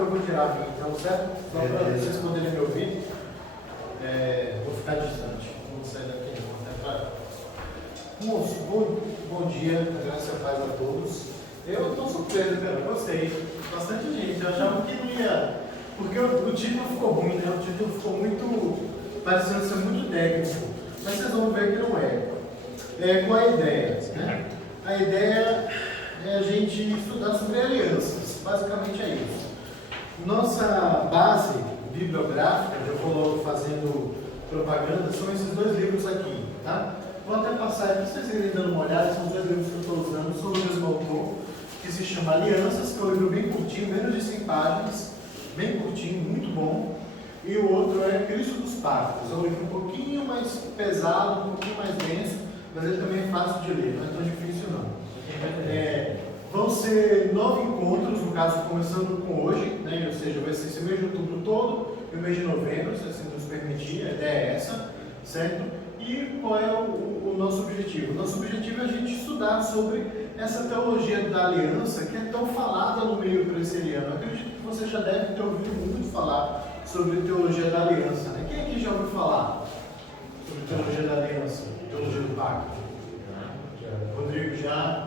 máscara eu vou tirar aqui, então, certo? Só para vocês poderem me ouvir. Vou ficar distante, não vou sair daqui não. Bom dia, a graça e a paz a todos. Eu estou surpreso, cara, gostei. Bastante gente, eu achava que não ia. Porque o título ficou ruim, né? O título ficou muito. Parecendo ser muito técnico. Mas vocês vão ver que não é. Qual é a ideia? Né? A ideia é a gente estudar sobre alianças. Basicamente é isso. Nossa base bibliográfica, eu vou logo fazendo propaganda, são esses dois livros aqui, tá? Vou até passar aqui, vocês irem dando uma olhada, são os dois livros que eu estou usando, são do mesmo autor, que se chama Alianças, que é um livro bem curtinho, menos de 100 páginas, bem curtinho, muito bom. E o outro é Cristo dos Pactos, é um livro um pouquinho mais pesado, um pouquinho mais denso, mas ele também é fácil de ler, não é tão difícil não. Vão ser 9 encontros, no caso começando com hoje, né? Ou seja, vai ser esse mês de outubro todo e o mês de novembro, se assim nos permitir, a ideia é essa, certo? E qual é o nosso objetivo? O nosso objetivo é a gente estudar sobre essa teologia da aliança que é tão falada no meio presbiteriano. Eu acredito que você já deve ter ouvido muito falar sobre teologia da aliança, né? Quem aqui já ouviu falar sobre teologia da aliança, teologia do pacto? Rodrigo já.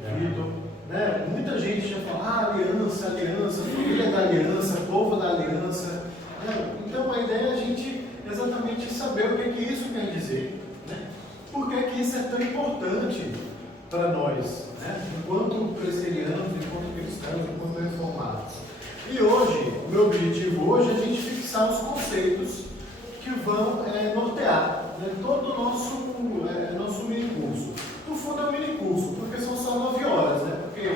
Vitor, né? Muita gente já fala, aliança, família da aliança, povo da aliança. Né? Então a ideia é a gente exatamente saber o que isso quer dizer. Né? Por que isso é tão importante para nós, né? Enquanto presbiterianos, enquanto cristãos, enquanto reformados. E hoje, o meu objetivo hoje é a gente fixar os conceitos que vão nortear, né, todo o nosso mini curso. No fundo é um mini curso, porque são só 9 horas, né? Porque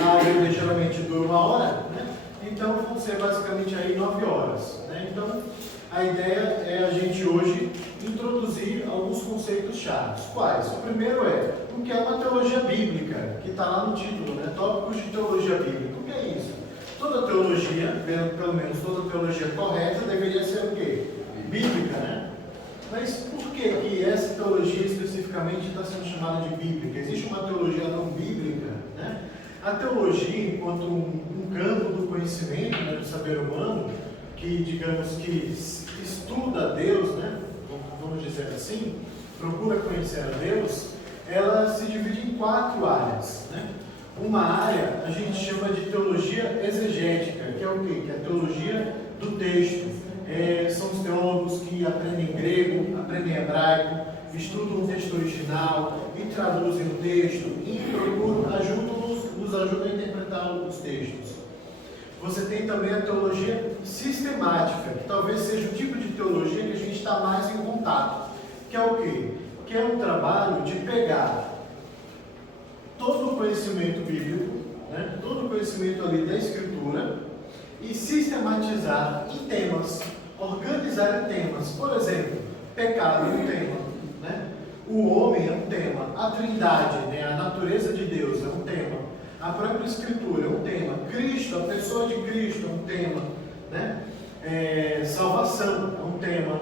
a aula geralmente dura 1 hora, né? Então vão ser basicamente aí 9 horas. Né? Então a ideia é a gente hoje introduzir alguns conceitos chaves. Quais? O primeiro é o que é uma teologia bíblica, que está lá no título, né? Tópicos de teologia bíblica. O que é isso? Toda teologia, pelo menos toda teologia correta, deveria ser o quê? Bíblica, né? Mas por que essa teologia especificamente está sendo chamada de bíblica? Existe uma teologia não bíblica, né? A teologia, enquanto um campo do conhecimento, né, do saber humano, que digamos que estuda a Deus, né? Vamos dizer assim, procura conhecer a Deus, ela se divide em 4 áreas, né? Uma área a gente chama de teologia exegética, que é o quê? Que é a teologia do texto. São os teólogos que aprendem grego, aprendem hebraico, estudam o texto original e traduzem o texto e nos ajudam a interpretar os textos. Você tem também a teologia sistemática, que talvez seja o tipo de teologia que a gente está mais em contato. Que é o quê? Que é um trabalho de pegar todo o conhecimento bíblico, né, todo o conhecimento ali da Escritura e sistematizar em temas. Organizar em temas. Por exemplo, pecado é um tema, né? O homem é um tema, a trindade, né? A natureza de Deus é um tema, a própria Escritura é um tema, Cristo, a pessoa de Cristo é um tema, né? Salvação é um tema,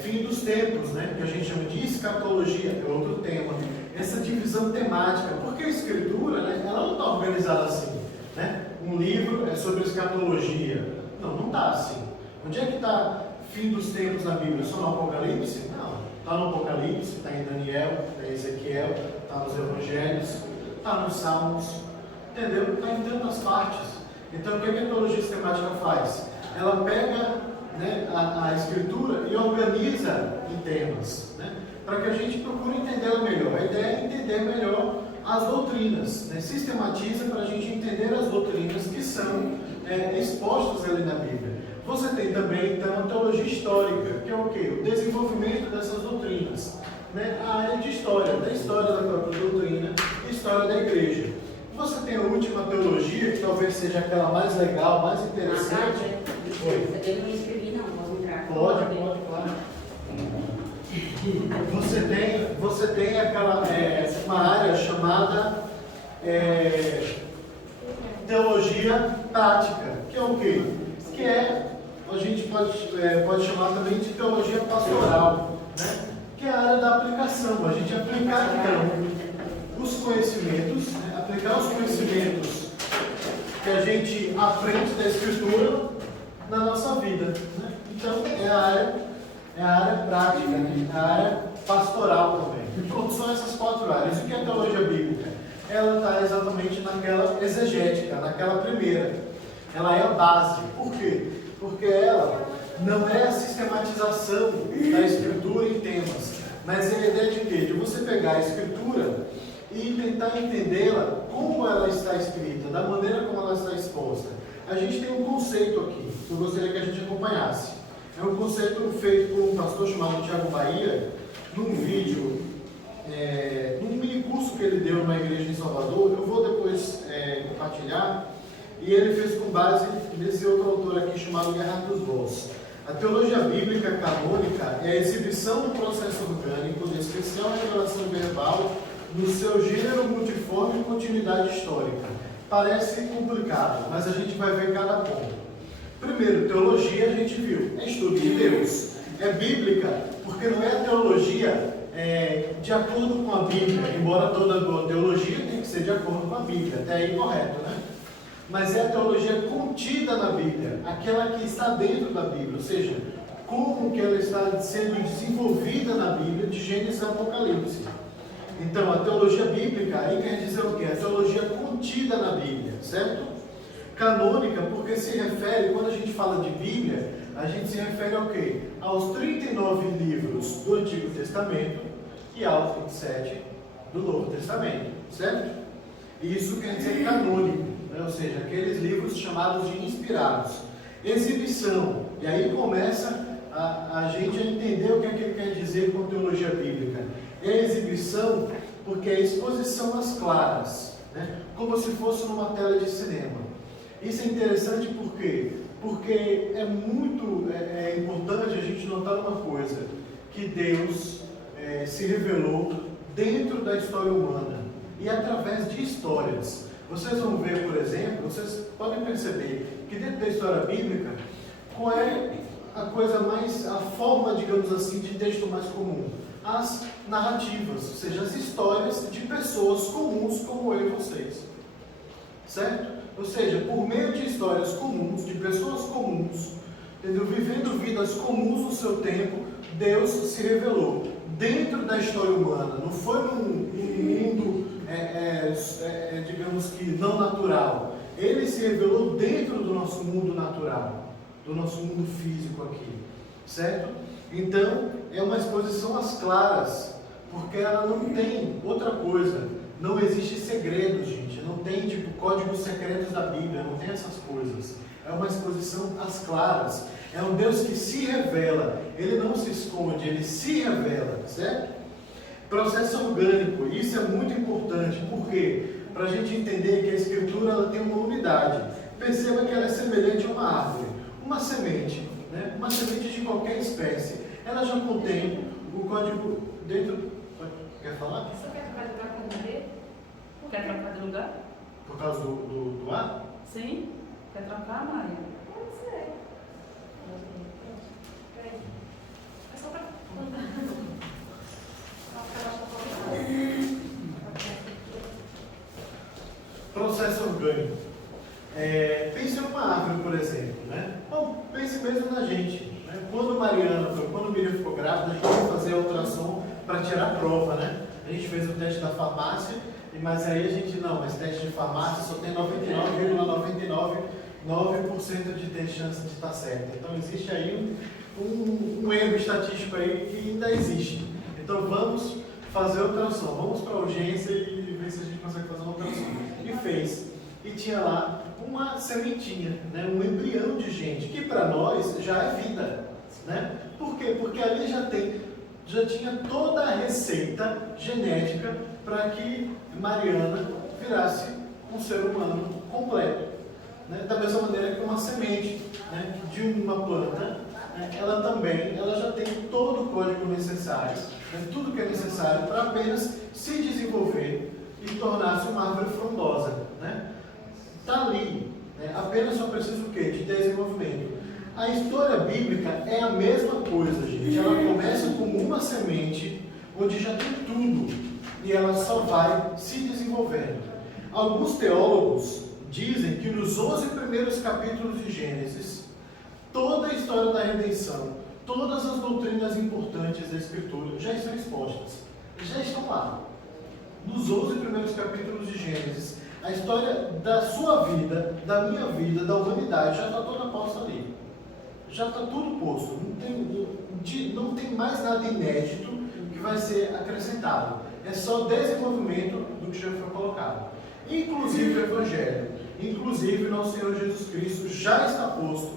fim dos tempos, né? Que a gente chama de escatologia, é outro tema. Essa divisão temática, porque a Escritura, né? Ela não está organizada assim, né? Um livro é sobre escatologia, não está assim. Onde é que está fim dos tempos na Bíblia? Só no Apocalipse? Não. Está no Apocalipse, está em Daniel, está em Ezequiel, está nos Evangelhos, está nos Salmos, entendeu? Está em tantas partes. Então, o que a teologia sistemática faz? Ela pega, né, a Escritura e organiza em temas, né, para que a gente procure entendê-la melhor. A ideia é entender melhor as doutrinas, né? Sistematiza para a gente entender as doutrinas que são expostas ali na Bíblia. Você tem também, então, a teologia histórica, que é o quê? O desenvolvimento dessas doutrinas, né? A área de história, da história da própria doutrina e história da igreja. Você tem a última teologia, que talvez seja aquela mais legal, mais interessante. Eu não me inscrevi, não, posso entrar? Pode, claro. Você tem aquela, uma área chamada teologia prática, que é o quê? Que a gente pode chamar também de teologia pastoral, né? Que é a área da aplicação, a gente aplicar então os conhecimentos, né? Aplicar os conhecimentos que a gente aprende da Escritura na nossa vida, né? Então, é a área prática, né? É a área pastoral também. E pronto, são essas 4 áreas. O que é a teologia bíblica? Ela está exatamente naquela exegética, naquela primeira. Ela é a base. Por quê? Porque ela não é a sistematização da Escritura em temas, mas é a ideia de quê? De você pegar a Escritura e tentar entendê-la como ela está escrita, da maneira como ela está exposta. A gente tem um conceito aqui, que eu gostaria que a gente acompanhasse. É um conceito feito por um pastor chamado Tiago Bahia, num vídeo, num mini curso que ele deu numa igreja em Salvador. Eu vou depois compartilhar. E ele fez com base nesse outro autor aqui chamado Gerhardus Voss. A teologia bíblica canônica é a exibição do processo orgânico, descrição e revelação verbal no seu gênero multiforme e continuidade histórica. Parece complicado, mas a gente vai ver cada ponto. Primeiro, teologia a gente viu, é estudo de Deus. É bíblica, porque não é a teologia de acordo com a Bíblia, embora toda boa teologia tem que ser de acordo com a Bíblia, até aí correto, né? Mas é a teologia contida na Bíblia, aquela que está dentro da Bíblia, ou seja, como que ela está sendo desenvolvida na Bíblia, de Gênesis a Apocalipse. Então, a teologia bíblica, aí quer dizer o quê? A teologia contida na Bíblia, certo? Canônica, porque se refere, quando a gente fala de Bíblia, a gente se refere ao quê? Aos 39 livros do Antigo Testamento e aos 27 do Novo Testamento, certo? Isso quer dizer canônico, né? Ou seja, aqueles livros chamados de inspirados. Exibição, e aí começa a gente a entender o que é que ele quer dizer com teologia bíblica. É exibição porque é exposição às claras, né? Como se fosse numa tela de cinema. Isso é interessante por quê? Porque é muito importante a gente notar uma coisa, que Deus se revelou dentro da história humana e através de histórias. Vocês vão ver, por exemplo, vocês podem perceber que dentro da história bíblica, qual é a forma, digamos assim, de texto mais comum? As narrativas, ou seja, as histórias de pessoas comuns como eu e vocês, certo? Ou seja, por meio de histórias comuns, de pessoas comuns, entendeu? Vivendo vidas comuns no seu tempo, Deus se revelou dentro da história humana. Não foi num mundo, digamos que não natural. Ele se revelou dentro do nosso mundo natural, do nosso mundo físico aqui, certo? Então, é uma exposição às claras, porque ela não tem outra coisa. Não existe segredo, gente. Não tem, códigos secretos da Bíblia. Não tem essas coisas. É uma exposição às claras. É um Deus que se revela. Ele não se esconde, ele se revela, certo? Processo orgânico. Isso é muito importante. Por quê? Para a gente entender que a Escritura ela tem uma unidade. Perceba que ela é semelhante a uma árvore. Uma semente, né? Uma semente de qualquer espécie. Ela já contém o código dentro... Quer falar? Você quer trocar de lugar com o bebê? Quer trocar de lugar? Por causa do ar? Sim. Quer trocar, Maria? Pode ser. Peraí. É só pra... Processo orgânico. Pense em uma árvore, por exemplo, né? Bom, pense mesmo na gente, né? Quando Miriam ficou grávida, a gente foi fazer a ultrassom para tirar a prova, né? A gente fez o teste da farmácia, mas aí a gente, mas teste de farmácia só tem 99,999% de chance de estar certo. Então existe aí um erro estatístico aí que ainda existe. Então vamos fazer a ultrassom, vamos para a urgência e ver se a gente consegue fazer uma ultrassom. E fez. E tinha lá uma sementinha, né? Um embrião de gente, que para nós já é vida, né? Por quê? Porque ali já tinha toda a receita genética para que Mariana virasse um ser humano completo, né? Da mesma maneira que uma semente, né, de uma planta, né, ela já tem todo o código necessário, né, tudo que é necessário para apenas se desenvolver e tornar-se uma árvore frondosa, né? Está ali, né? Apenas só precisa o quê? De desenvolvimento. A história bíblica é a mesma coisa, gente. Ela começa como uma semente, onde já tem tudo, e ela só vai se desenvolvendo. Alguns teólogos dizem que nos 11 primeiros capítulos de Gênesis, toda a história da redenção, todas as doutrinas importantes da Escritura já estão expostas, já estão lá. Nos 11 primeiros capítulos de Gênesis, a história da sua vida, da minha vida, da humanidade, já está toda posta ali. Já está tudo posto. Não tem mais nada inédito que vai ser acrescentado. É só desenvolvimento do que já foi colocado. Inclusive o Evangelho, inclusive nosso Senhor Jesus Cristo já está posto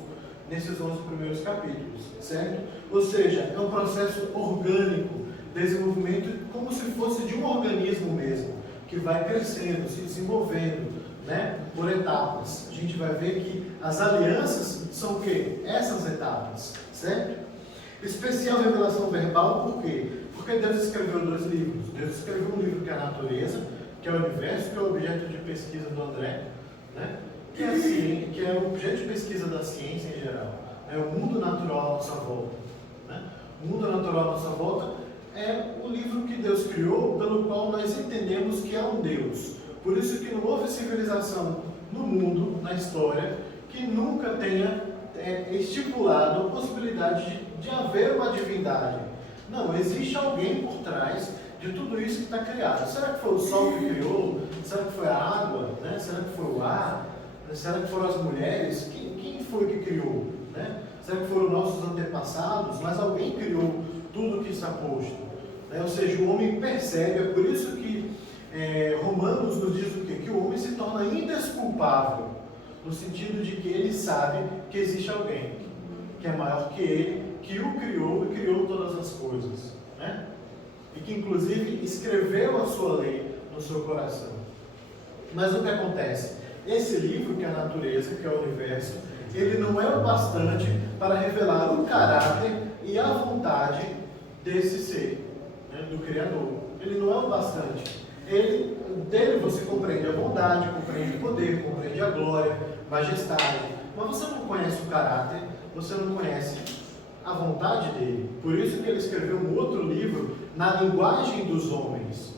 nesses 11 primeiros capítulos, certo? Ou seja, é um processo orgânico, desenvolvimento como se fosse de um organismo mesmo, que vai crescendo, se desenvolvendo, né, por etapas. A gente vai ver que as alianças são o quê? Essas etapas, certo? Especial revelação verbal, por quê? Porque Deus escreveu 2 livros. Deus escreveu um livro que é a natureza, que é o universo, que é o objeto de pesquisa do André, né? Que é o objeto de pesquisa da ciência em geral. É o mundo natural à nossa volta. Né? O mundo natural à nossa volta é o livro que Deus criou, pelo qual nós entendemos que há um Deus. Por isso que não houve civilização no mundo, na história, que nunca tenha estipulado a possibilidade de haver uma divindade. Não, existe alguém por trás de tudo isso que está criado. Será que foi o sol que criou? Será que foi a água? Né? Será que foi o ar? Será que foram as mulheres? Quem foi que criou? Né? Será que foram nossos antepassados? Mas alguém criou tudo que está posto. Né? Ou seja, o homem percebe, é por isso que Romanos nos diz o quê? Que o homem se torna indesculpável, no sentido de que ele sabe que existe alguém que é maior que ele, que o criou e criou todas as coisas. Né? E que inclusive escreveu a sua lei no seu coração. Mas o que acontece? Esse livro, que é a natureza, que é o universo, ele não é o bastante para revelar o caráter e a vontade desse ser, né, do Criador. Ele não é o bastante. Dele você compreende a bondade, compreende o poder, compreende a glória, majestade. Mas você não conhece o caráter, você não conhece a vontade dele. Por isso que ele escreveu um outro livro na linguagem dos homens.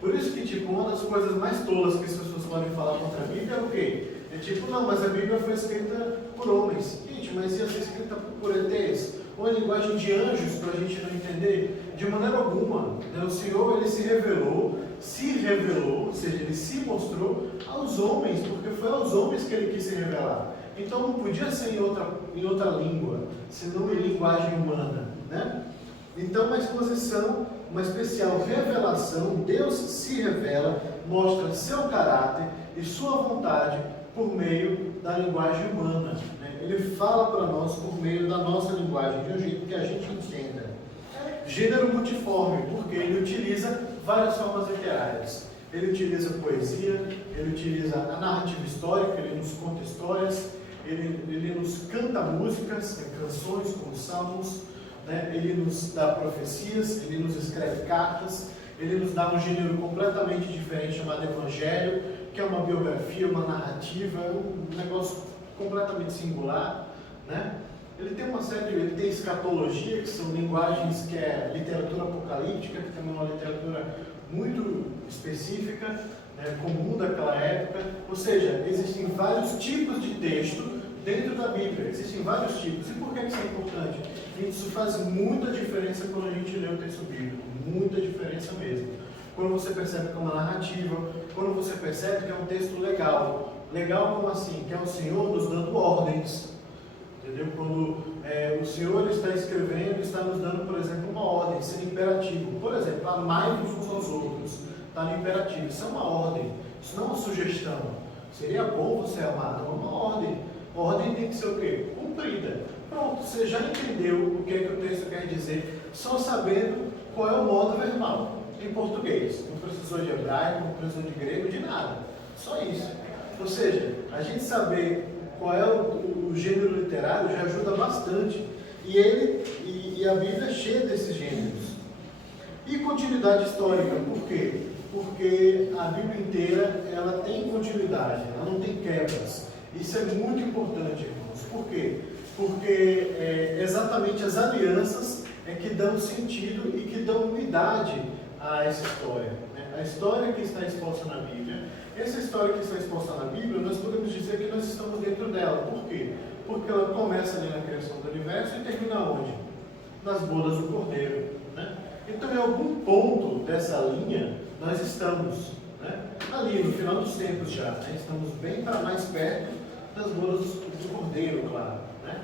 Por isso que, tipo, uma das coisas mais tolas que as pessoas podem falar contra a Bíblia é o quê? É tipo, não, mas a Bíblia foi escrita por homens. Gente, mas ia ser escrita por ETs? Ou em linguagem de anjos, para a gente não entender? De maneira alguma. Né? O Senhor, ele se revelou, ou seja, ele se mostrou aos homens, porque foi aos homens que ele quis se revelar. Então não podia ser em outra língua, senão em linguagem humana. Né? Então, uma exposição, uma especial revelação, Deus se revela, mostra seu caráter e sua vontade por meio da linguagem humana. Né? Ele fala para nós por meio da nossa linguagem, de um jeito que a gente entenda. Gênero multiforme, porque ele utiliza várias formas literárias. Ele utiliza poesia, ele utiliza a narrativa histórica, ele nos conta histórias, ele nos canta músicas, canções como salmos, né? Ele nos dá profecias, ele nos escreve cartas, ele nos dá um gênero completamente diferente chamado Evangelho, que é uma biografia, uma narrativa, um negócio completamente singular, né? Ele tem uma série, ele tem escatologia, que são linguagens que é literatura apocalíptica, que também é uma literatura muito específica, né, comum daquela época. Ou seja, existem vários tipos de texto dentro da Bíblia, existem vários tipos. E por que isso é importante? Isso faz muita diferença quando a gente lê o texto bíblico, muita diferença mesmo. Quando você percebe que é uma narrativa, quando você percebe que é um texto legal. Legal como assim? Que é o Senhor nos dando ordens. Entendeu? Quando o Senhor está escrevendo, está nos dando, por exemplo, uma ordem, sendo imperativo. Por exemplo, amai-vos uns aos outros. Está no imperativo. Isso é uma ordem, isso não é uma sugestão. Seria bom você amar, não é uma ordem. A ordem tem que ser o quê? Cumprida. Pronto, você já entendeu o que é que o texto quer dizer, só sabendo qual é o modo verbal. Em português. Não precisou de hebraico, não precisou de grego, de nada. Só isso. Ou seja, a gente saber qual é o gênero literário já ajuda bastante. E a Bíblia é cheia desses gêneros. E continuidade histórica, por quê? Porque a Bíblia inteira ela tem continuidade, ela não tem quebras. Isso é muito importante, irmãos. Por quê? Porque exatamente as alianças é que dão sentido e que dão unidade a essa história, né? A história que está exposta na Bíblia. Essa história que está exposta na Bíblia, nós podemos dizer que nós estamos dentro dela. Por quê? Porque ela começa ali na criação do universo e termina onde? Nas bodas do Cordeiro, né? Então, em algum ponto dessa linha, nós estamos, né? Ali no final dos tempos já, né? Estamos bem para mais perto das bodas do Cordeiro, claro, né?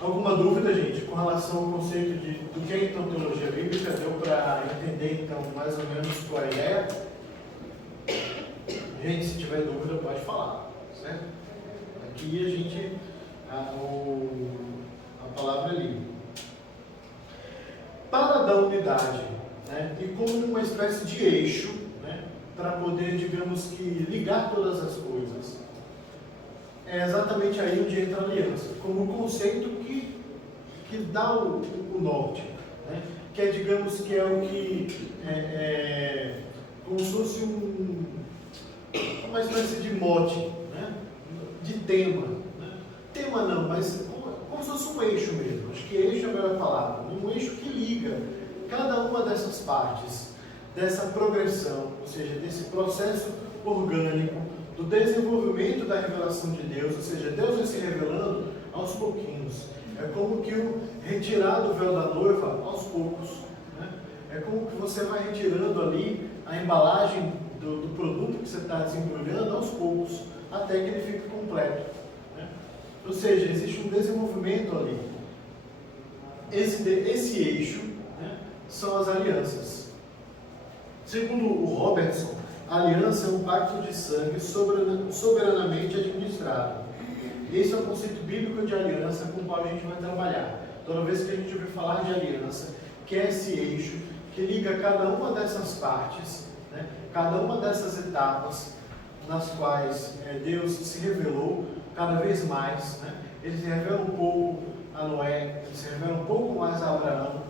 Alguma dúvida, gente, com relação ao conceito do que é então teologia bíblica? Deu para entender então mais ou menos qual é a ideia? Gente, se tiver dúvida pode falar, certo? Aqui a gente, a palavra é livre. Para dar unidade, né, e como uma espécie de eixo, né, para poder, digamos que, ligar todas as coisas. É exatamente aí onde entra a aliança, como um conceito que dá o norte, né, que é, digamos, que é o que como se fosse uma espécie de mote, né, de tema. Né? Tema não, mas como se fosse um eixo mesmo. Acho que eixo é a melhor palavra. Um eixo que liga cada uma dessas partes, dessa progressão, ou seja, desse processo orgânico, do desenvolvimento da revelação de Deus, ou seja, Deus vai se revelando aos pouquinhos. É como que o retirar do véu da noiva aos poucos. Né? É como que você vai retirando ali a embalagem do produto que você está desembrulhando aos poucos, até que ele fique completo. Né? Ou seja, existe um desenvolvimento ali. Esse eixo, né, são as alianças. Segundo o Robertson, a aliança é um pacto de sangue soberanamente administrado. Esse é o conceito bíblico de aliança com o qual a gente vai trabalhar. Toda vez que a gente ouvir falar de aliança, que é esse eixo que liga cada uma dessas partes, né, cada uma dessas etapas nas quais Deus se revelou cada vez mais. Né? Ele se revela um pouco a Noé, ele se revela um pouco mais a Abraão,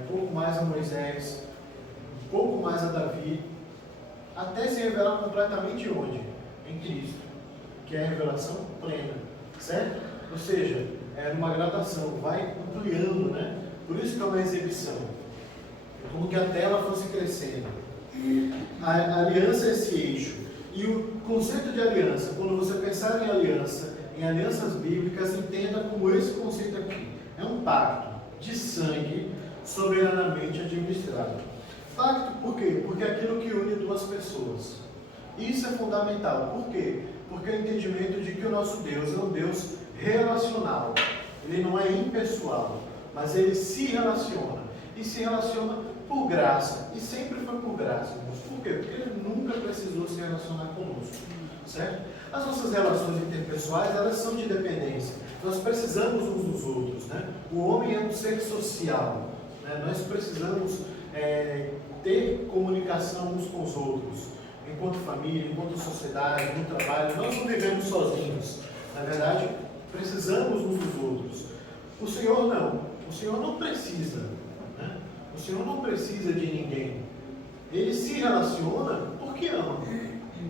um pouco mais a Moisés, um pouco mais a Davi, até se revelar completamente onde? Em Cristo, que é a revelação plena, certo? Ou seja, é uma gradação, vai ampliando, né? Por isso que é uma exibição. É como que a tela fosse crescendo. A aliança é esse eixo. E o conceito de aliança, quando você pensar em alianças bíblicas, entenda como esse conceito aqui. É um pacto de sangue soberanamente administrado. Pacto por quê? Porque é aquilo que une duas pessoas. Isso é fundamental. Por quê? Porque é o entendimento de que o nosso Deus é um Deus relacional. Ele não é impessoal, mas ele se relaciona. E se relaciona por graça. E sempre foi por graça. Por quê? Porque ele nunca precisou se relacionar conosco. Certo? As nossas relações interpessoais, elas são de dependência. Nós precisamos uns dos outros. Né? O homem é um ser social. Né? Nós precisamos ter comunicação uns com os outros. Enquanto família, enquanto sociedade, no trabalho, nós não vivemos sozinhos. Na verdade, precisamos uns dos outros. O Senhor não. O Senhor não precisa. Né? O Senhor não precisa de ninguém. Ele se relaciona porque ama.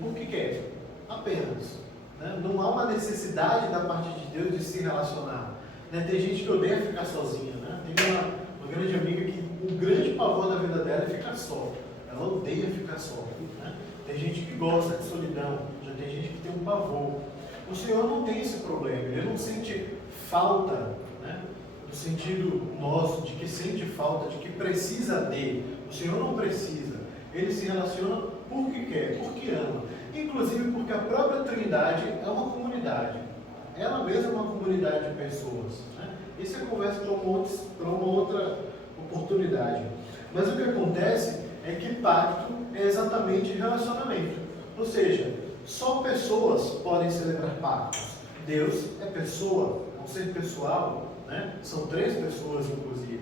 Porque quer. Apenas. Né? Não há uma necessidade da parte de Deus de se relacionar. Né? Tem gente que odeia ficar sozinha. Né? Tem uma grande amiga que o grande pavor da vida dela é ficar só. Ela odeia ficar só. Né? Tem gente que gosta de solidão. Já tem gente que tem um pavor. O Senhor não tem esse problema. Ele não sente falta, né? No sentido nosso, de que sente falta, de que precisa de. O Senhor não precisa. Ele se relaciona porque quer, porque ama. Inclusive porque a própria Trindade é uma comunidade. Ela mesma é uma comunidade de pessoas. Né? Isso é conversa para uma outra oportunidade. Mas o que acontece é que pacto é exatamente relacionamento. Ou seja, só pessoas podem celebrar pactos. Deus é pessoa, é um ser pessoal, né? São 3 pessoas, inclusive.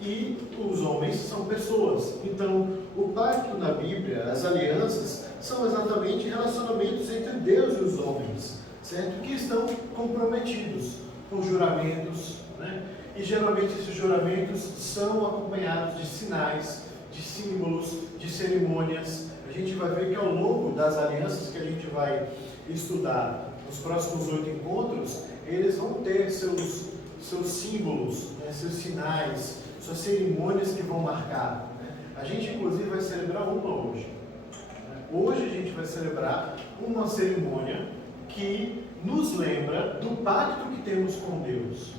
E os homens são pessoas. Então, o pacto na Bíblia, as alianças, são exatamente relacionamentos entre Deus e os homens, certo? Que estão comprometidos por juramentos, né? E geralmente esses juramentos são acompanhados de sinais, de símbolos, de cerimônias. A gente vai ver que ao longo das alianças que a gente vai estudar nos próximos 8 encontros, eles vão ter seus seus símbolos, né, seus sinais, suas cerimônias que vão marcar. Né? A gente, inclusive, vai celebrar uma hoje. Né? Hoje a gente vai celebrar uma cerimônia que nos lembra do pacto que temos com Deus.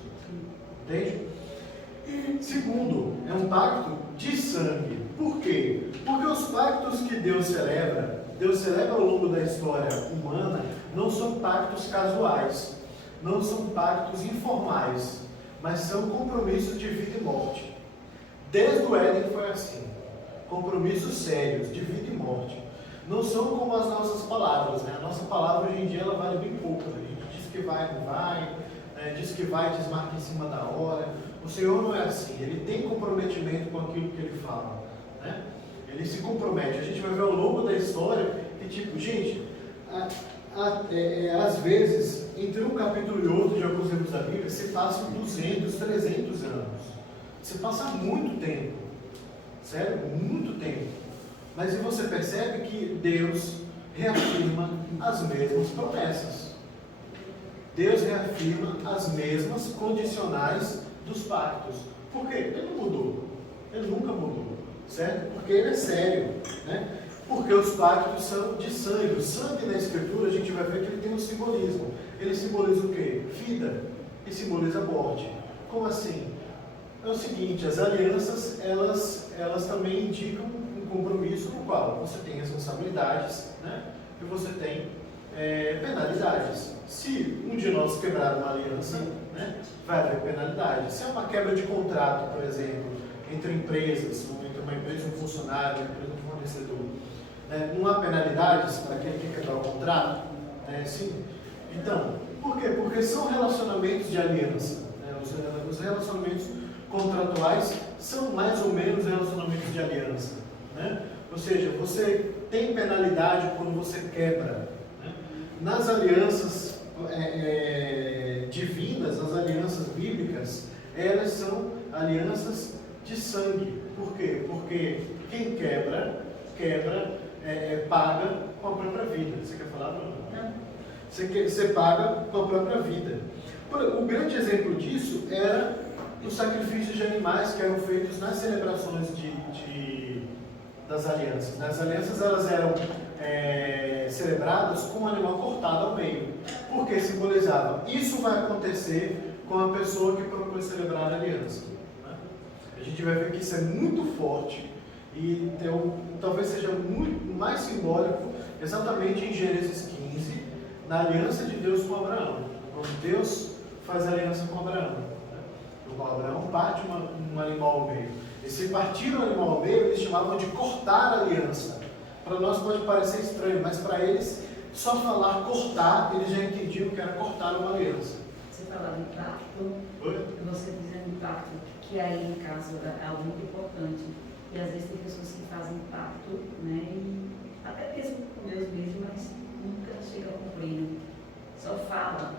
Entende? Segundo, é um pacto de sangue. Por quê? Porque os pactos que Deus celebra ao longo da história humana, não são pactos casuais, não são pactos informais, mas são compromissos de vida e morte. Desde o Éden foi assim, compromissos sérios de vida e morte. Não são como as nossas palavras, né? A nossa palavra hoje em dia ela vale bem pouco, né? A gente diz que vai, não vai, né? Diz que vai, desmarca em cima da hora. O Senhor não é assim, Ele tem comprometimento com aquilo que Ele fala, né? Ele se compromete. A gente vai ver ao longo da história que, tipo, gente, às vezes, entre um capítulo e outro de alguns livros da Bíblia, se passam 200, 300 anos. Se passa muito tempo, sério, muito tempo. Mas e você percebe que Deus reafirma as mesmas promessas. Deus reafirma as mesmas condicionais dos pactos. Por quê? Ele não mudou. Ele nunca mudou. Certo? Porque ele é sério. Né? Porque os pactos são de sangue. O sangue na Escritura, a gente vai ver que ele tem um simbolismo. Ele simboliza o quê? Vida. E simboliza morte. Como assim? É o seguinte, as alianças, elas também indicam um compromisso no qual você tem responsabilidades, né? E você tem penalidades. Se um de nós quebrar uma aliança, né, vai haver penalidade. Se é uma quebra de contrato, por exemplo, entre empresas, entre uma empresa e um funcionário, uma empresa e um fornecedor, né, não há penalidades para aquele que quebrar o contrato? Sim. Então, por quê? Porque são relacionamentos de aliança. Né? Os relacionamentos contratuais são mais ou menos relacionamentos de aliança. Né? Ou seja, você tem penalidade quando você quebra. Né? Nas alianças divinas, nas alianças bíblicas, elas são alianças de sangue. Por quê? Porque quem quebra, paga com a própria vida. Você quer falar, Bruno? Não. Você paga com a própria vida. O grande exemplo disso era os sacrifícios de animais que eram feitos nas celebrações das alianças. As alianças elas eram celebradas com um animal cortado ao meio, porque simbolizava isso vai acontecer com a pessoa que propôs celebrar a aliança. Né? A gente vai ver que isso é muito forte e talvez seja muito mais simbólico exatamente em Gênesis 15, na aliança de Deus com Abraão, quando Deus faz aliança com Abraão. Abraão parte um animal ao meio. E se partir o animal ao meio, eles chamavam de cortar a aliança. Para nós pode parecer estranho, mas para eles, só falar cortar, eles já entendiam que era cortar uma aliança. Você falava de pacto, Oi? você dizendo de pacto, que aí, no caso, é algo muito importante. E às vezes tem pessoas que fazem pacto, né, e até mesmo com Deus mesmo, mas nunca chega a cumprir, né? Só fala.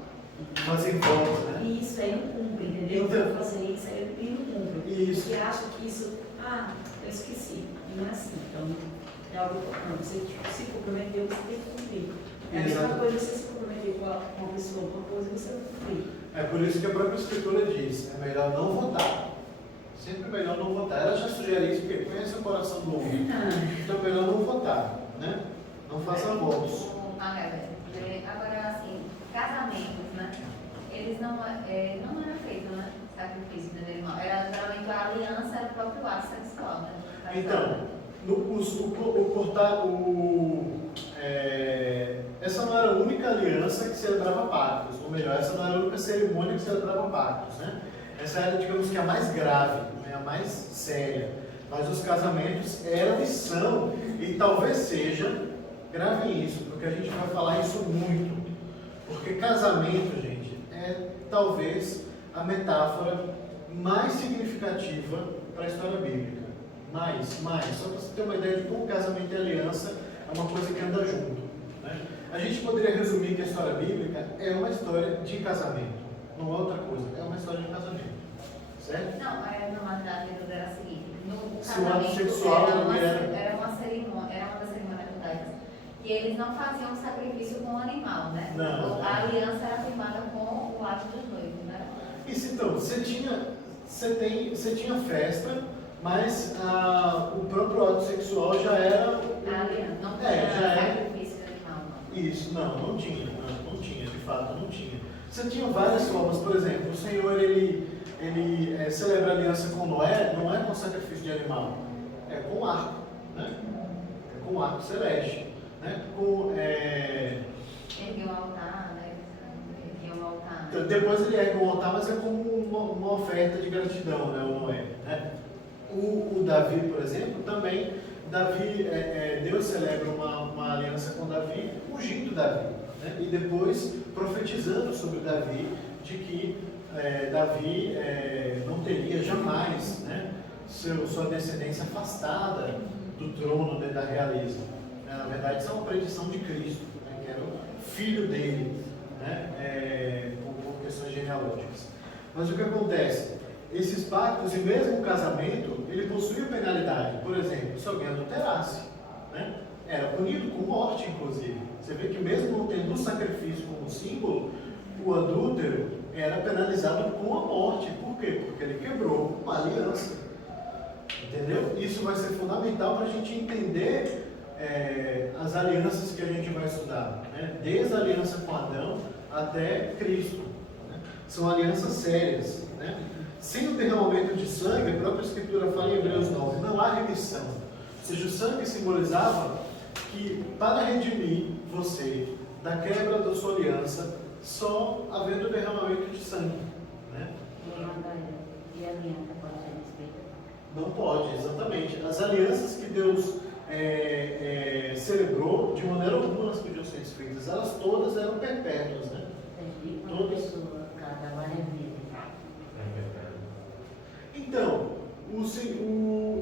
Mas em volta, né? E isso aí não cumpre, entendeu? Então, Eu vou fazer isso aí e não cumpre. Isso. Porque acha que isso, eu esqueci. E não é assim. Então, é algo importante. Você se comprometeu, você tem que cumprir. É a mesma coisa você se comprometer com uma pessoa, uma coisa você vai cumprir. É por isso que a própria Escritura diz, é melhor não votar. Sempre melhor não votar. Ela já sugere isso, porque conhece o coração do homem. Então é melhor não votar, né? Não faça votos. Agora, assim, casamentos, né? Eles não era feito, né? Sacrifício do animal. Era geralmente a aliança, era o próprio ato sexual, né? Então, essa não era a única aliança que celebrava pactos, ou melhor, essa não era a única cerimônia que celebrava pactos, né? Essa era, digamos que, a mais grave, né? A mais séria. Mas os casamentos eram e são, e talvez seja, gravem isso, porque a gente vai falar isso muito. Porque casamento, gente, é talvez a metáfora mais significativa para a história bíblica. Mais. Só para você ter uma ideia de como casamento e aliança é uma coisa que anda junto. Né? A gente poderia resumir que a história bíblica é uma história de casamento. Não é outra coisa, é uma história de casamento. Certo? Não, a verdade era a seguinte. No Se o ato casamento sexual era não uma das cerimônias judaicas. E eles não faziam sacrifício com o animal, né? Não. A aliança era firmada com o ato dos noivos, né? Isso, então, você tinha festa, mas o próprio ato sexual já era... Aliança, não já era... sacrifício animal, não. Isso, não tinha, de fato não tinha. Você tinha várias formas, por exemplo, o Senhor, ele celebra a aliança com Noé, não é com sacrifício de animal, é com arco, né? É com arco celeste, né? Ergueu o altar, né? Ergueu o altar. Depois ele ergue o altar, mas é como uma oferta de gratidão, né? O Noé, né? O Davi, por exemplo, também, Deus celebra uma aliança com Davi, ungindo Davi, né? E depois profetizando sobre Davi, de que Davi não teria jamais, né, sua descendência afastada do trono, né, da realeza. Na verdade, isso é uma predição de Cristo, né, que era o filho dele, né, por questões genealógicas. Mas o que acontece? Esses pactos e mesmo o casamento, ele possuía penalidade. Por exemplo, se alguém adulterasse, né, era punido com morte, inclusive. Você vê que mesmo não tendo o sacrifício como símbolo, o adúltero era penalizado com a morte. Por quê? Porque ele quebrou uma aliança. Entendeu? Isso vai ser fundamental para a gente entender as alianças que a gente vai estudar, né? Desde a aliança com Adão até Cristo, né? São alianças sérias, né? Sem o derramamento de sangue, a própria Escritura fala em Hebreus 9, não há remissão. Ou seja, o sangue simbolizava que para redimir você da quebra da sua aliança, só havendo derramamento de sangue, né? E a aliança pode ser desfeita? Não pode, exatamente. As alianças que Deus celebrou, de maneira alguma elas podiam ser desfeitas. Elas todas eram perpétuas, né? Uma pessoa cada várias vezes. Então,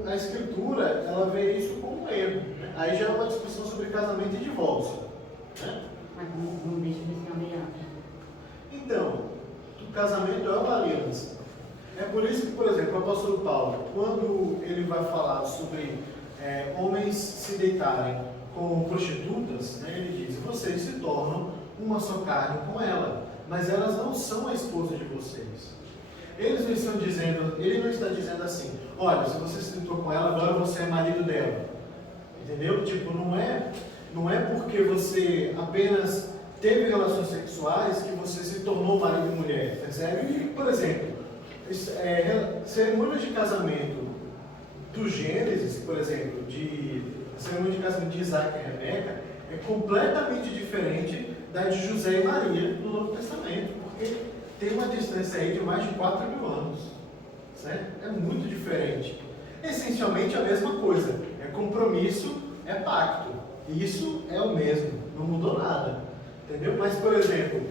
a Escritura, ela vê isso como um erro, né? Aí já é uma discussão sobre casamento e divórcio, né? Mas não deixa de ser uma aliança. Então, o casamento é uma aliança. É por isso que, por exemplo, o apóstolo Paulo, quando ele vai falar sobre homens se deitarem com prostitutas, né, ele diz: vocês se tornam uma só carne com ela, mas elas não são a esposa de vocês. Ele não está dizendo assim: olha, se você se deitou com ela, agora você é marido dela. Entendeu? Tipo, não é porque você apenas teve relações sexuais que você se tornou marido e mulher, percebe? Por exemplo, cerimônias de casamento do Gênesis, por exemplo, a cerimônia de casamento de Isaac e Rebeca, é completamente diferente da de José e Maria no Novo Testamento, porque tem uma distância aí de mais de 4.000 anos, certo? É muito diferente. Essencialmente a mesma coisa, é compromisso, é pacto, isso é o mesmo, não mudou nada, entendeu? Mas, por exemplo,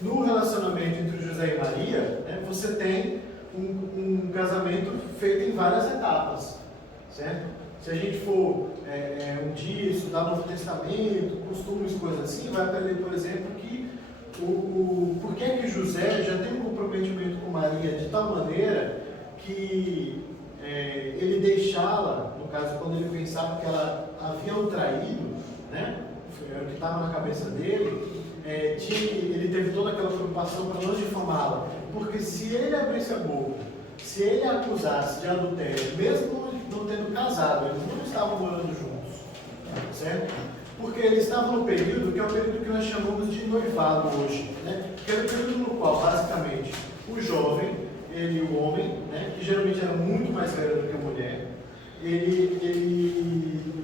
no relacionamento entre José e Maria, né, você tem um casamento feito em várias etapas, certo? Se a gente for um dia estudar o Novo Testamento, costumes, coisas assim, vai aprender, por exemplo, que por que José já tem um comprometimento com Maria de tal maneira que ele deixá-la, no caso, quando ele pensava que ela havia o traído, né? Era o que estava na cabeça dele, ele teve toda aquela preocupação para não difamá-la, porque se ele abrisse a boca, se ele a acusasse de adultério, mesmo não tendo casado, eles não estavam morando juntos, certo? Porque eles estavam no período que é o período que nós chamamos de noivado hoje, né? Que era o período no qual, basicamente, o jovem, o homem, né, que geralmente era muito mais velho do que a mulher, ele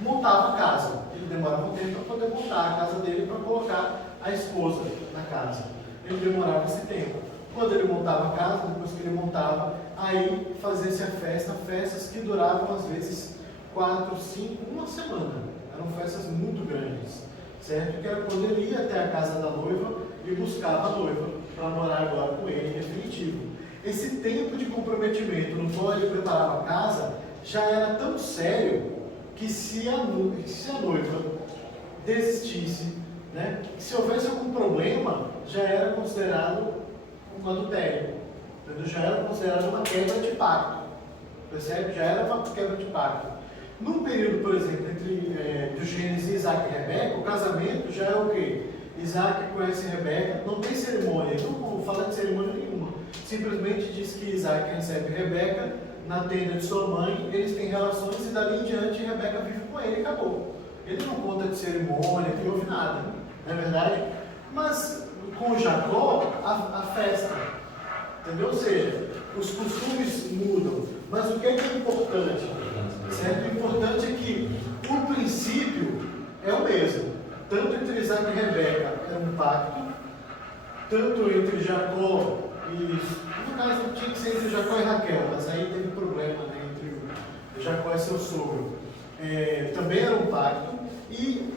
montava a casa. Ele demorava um tempo para poder montar a casa dele, para colocar a esposa na casa. Ele demorava esse tempo. Quando ele montava a casa, depois que ele montava, aí fazia-se a festa, festas que duravam às vezes 4, 5, uma semana. Eram festas muito grandes, certo? Que era quando ele ia até a casa da noiva e buscava a noiva para morar agora com ele em definitivo. Esse tempo de comprometimento no qual ele preparava a casa já era tão sério que se a noiva desistisse, né, se houvesse algum problema, já era considerado um adultério, entendeu? Já era considerado uma quebra de pacto, percebe? Já era uma quebra de pacto. Num período, por exemplo, entre Gênesis, Isaac e Rebeca, o casamento já é o quê? Isaac conhece Rebeca, não tem cerimônia, não vou falar de cerimônia nenhuma. simplesmente diz que Isaac recebe Rebeca na tenda de sua mãe, eles têm relações e dali em diante Rebeca vive com ele e acabou. Ele não conta de cerimônia, que houve nada, não é verdade? Mas com Jacó, a festa, entendeu? Ou seja, os costumes mudam, mas o que é importante? Certo? O importante é que o princípio é o mesmo. Tanto entre Isaac e Rebeca é um pacto, tanto entre Jacó e... No caso tinha que ser entre Jacó e Raquel, mas aí teve problema, né, entre Jacó e seu sogro. Também era um pacto, e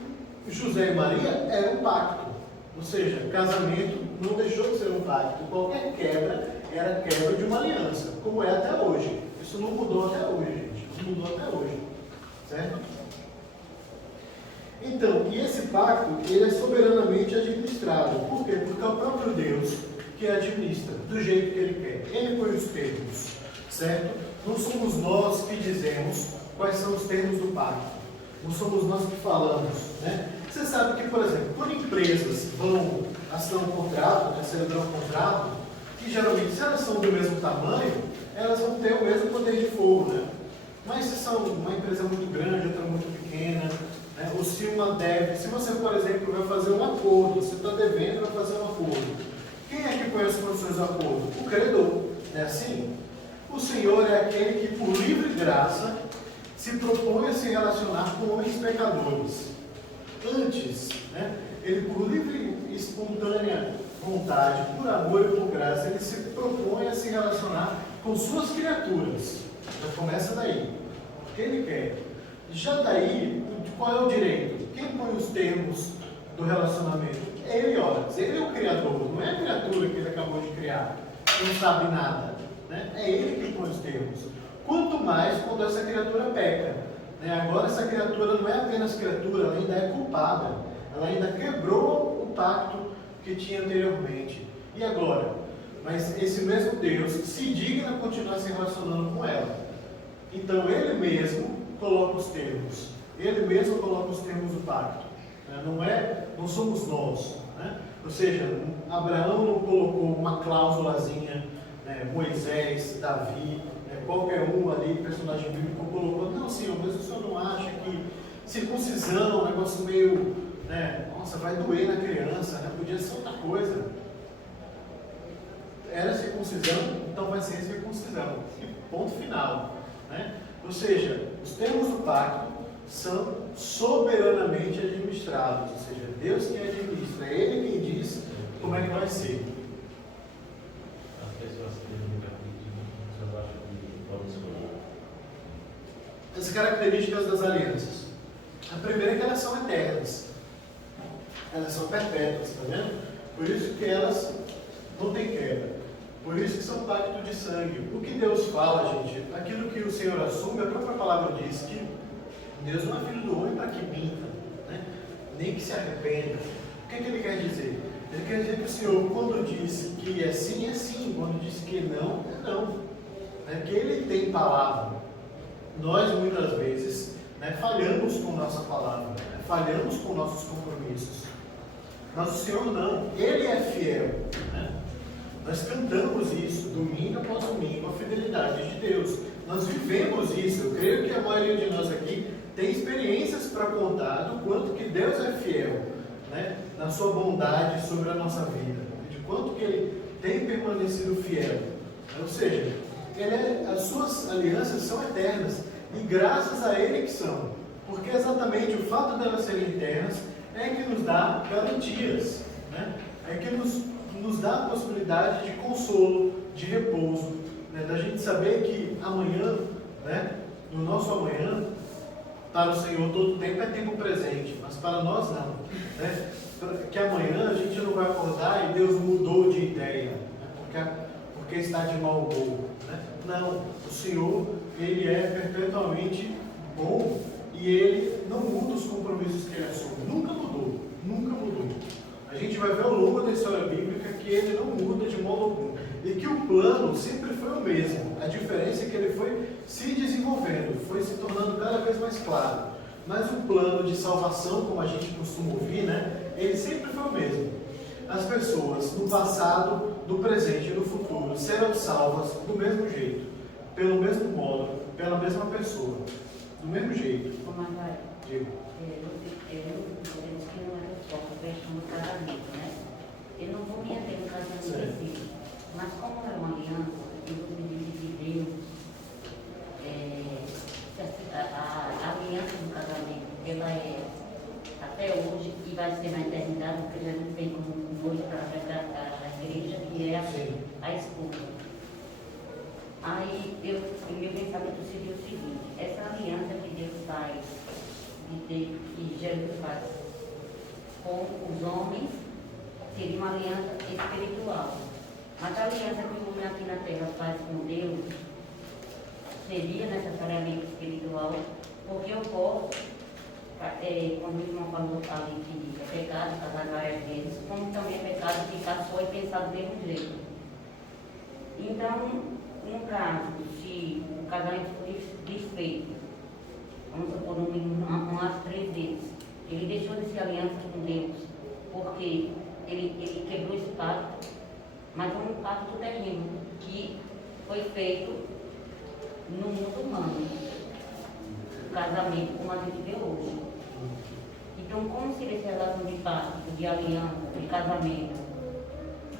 José e Maria era um pacto. Ou seja, casamento não deixou de ser um pacto. Qualquer quebra era quebra de uma aliança, como é até hoje. Isso não mudou até hoje, gente. Não mudou até hoje. Certo? Então, e esse pacto, ele é soberanamente administrado. Por quê? Porque é o próprio Deus que administra, do jeito que Ele quer. Ele põe os termos, certo? Não somos nós que dizemos quais são os termos do pacto. Não somos nós que falamos, né? Você sabe que, por exemplo, quando empresas vão assinar um contrato, né, celebrar um contrato, que geralmente, se elas são do mesmo tamanho, elas vão ter o mesmo poder de fogo, né? Mas se são uma empresa muito grande, outra muito pequena, né? Ou se uma deve, se você, por exemplo, vai fazer um acordo, você está devendo, vai fazer um acordo. Quem é que põe as condições do acordo? O credor, não é assim? O Senhor é aquele que, por livre graça, se propõe a se relacionar com homens pecadores. Antes, né, ele, por livre e espontânea vontade, por amor e por graça, ele se propõe a se relacionar com suas criaturas. Já começa daí. O que ele quer. Já daí, qual é o direito? Quem põe os termos do relacionamento? Ele, ora, ele é o criador, não é a criatura que ele acabou de criar, que não sabe nada, né? É ele que põe os termos. Quanto mais quando essa criatura peca, né? Agora essa criatura não é apenas criatura, ela ainda é culpada, ela ainda quebrou o pacto que tinha anteriormente. E agora? Mas esse mesmo Deus se digna a continuar se relacionando com ela. Então ele mesmo coloca os termos, ele mesmo coloca os termos do pacto. Não somos nós, né? Ou seja, Abraão não colocou uma cláusulazinha, né? Moisés, Davi, né? Qualquer um ali, personagem bíblico, colocou, não, Senhor, mas o Senhor não acha que circuncisão é um negócio meio, né? Nossa, vai doer na criança, né? Podia ser outra coisa. Era circuncisão, então vai ser circuncisão. E ponto final, né? Ou seja, os termos do pacto são soberanamente administrados, ou seja, Deus quem administra, é Ele quem diz como é que vai ser. As pessoas que nunca acreditam, você acha que podem escolher? As características das alianças. A primeira é que elas são eternas, elas são perpétuas, está vendo? Por isso que elas não têm quebra, por isso que são pacto de sangue. O que Deus fala, gente, aquilo que o Senhor assume, a própria palavra diz que Deus não é filho do homem para que minta, né? Nem que se arrependa. O que Ele quer dizer? Ele quer dizer que o Senhor, quando disse que é sim, quando disse que não, é não. É que Ele tem palavra. Nós, muitas vezes, né, falhamos com nossa palavra, né? Falhamos com nossos compromissos. Mas o Senhor não, Ele é fiel, né? Nós cantamos isso, domingo após domingo, a fidelidade de Deus. Nós vivemos isso. Eu creio que a maioria de nós aqui tem experiências para contar do quanto que Deus é fiel, né, na sua bondade sobre a nossa vida, de quanto que Ele tem permanecido fiel. Ou seja, as suas alianças são eternas e graças a Ele que são, porque exatamente o fato delas serem eternas é que nos dá garantias, né, é que nos dá a possibilidade de consolo, de repouso, né, da gente saber que amanhã, né, no nosso amanhã, para o Senhor todo tempo é tempo presente, mas para nós não, né? Que amanhã a gente não vai acordar e Deus mudou de ideia, né? porque está de mau humor, né? Não, o Senhor, Ele é perpetuamente bom e Ele não muda os compromissos que Ele assume, nunca mudou, nunca mudou. A gente vai ver ao longo da história bíblica que Ele não muda de modo algum e que o plano sempre foi o mesmo. A diferença é que ele foi se desenvolvendo, foi se tornando cada vez mais claro. Mas o plano de salvação, como a gente costuma ouvir, né, ele sempre foi o mesmo. As pessoas no passado, no presente e no futuro futuro serão salvas do mesmo jeito, pelo mesmo modo, pela mesma pessoa, do mesmo jeito. Como agora, Digo, você disse que não era só a questão do casamento, né? Eu não vou me ater no casamento Certo. em si, mas como é uma aliança, e você diz que Deus, a aliança do casamento, ela é até hoje e vai ser na eternidade, porque a gente tem como noivo para a igreja, que é sim. a esposa. Aí o meu pensamento seria o seguinte: essa aliança que Deus faz, que Jesus faz com os homens, seria uma aliança espiritual. Mas a aliança que o homem aqui na terra faz com Deus seria necessariamente espiritual, porque eu posso, como o irmão falou ali, que é pecado casar várias vezes, como também é pecado ficar só e pensar do mesmo jeito. Então, no caso, se o casamento for desfeito, vamos supor, no mínimo umas 3 vezes, ele deixou de ser aliança com Deus, porque ele quebrou esse pacto, mas é um pacto terreno, que foi feito no mundo humano, o casamento como a gente vê hoje. Então, como seria essa relação de pacto, de aliança, de casamento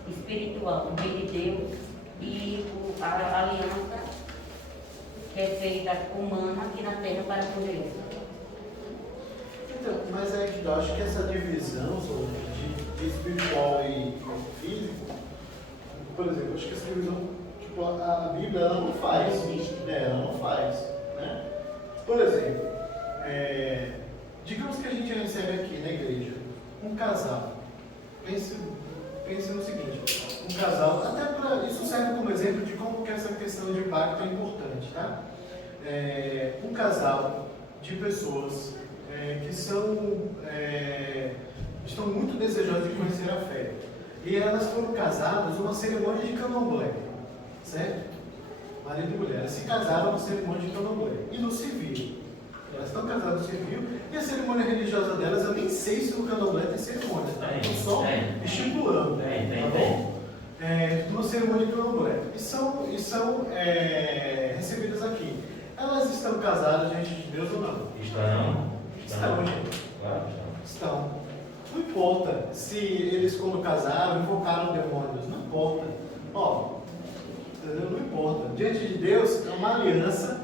espiritual, do bem de Deus, e a aliança que é feita humana aqui na terra para com Deus? Então, mas é que eu acho que essa divisão de espiritual e físico, por exemplo, acho que essa divisão, tipo, a Bíblia ela não faz. Ela não faz, né? Por exemplo, digamos que a gente recebe aqui na igreja um casal. Pense no seguinte, um casal, até para isso serve como exemplo de como que essa questão de pacto é importante, tá? Um casal de pessoas que estão muito desejosas de conhecer a fé. E elas foram casadas numa cerimônia de candomblé, certo? Marido e mulher, elas se casaram numa cerimônia de candomblé e no civil. Elas estão casadas no civil e a cerimônia religiosa delas, eu nem sei se no candomblé tem cerimônia, tá? Estou só estipulando, tá bom? Numa cerimônia de candomblé. E são recebidas aqui. Elas estão casadas diante de Deus ou não? Estão, gente. Claro, Estão. Não importa se eles, quando casaram, invocaram demônios. Não importa. Entendeu? Não importa. Diante de Deus, é uma aliança,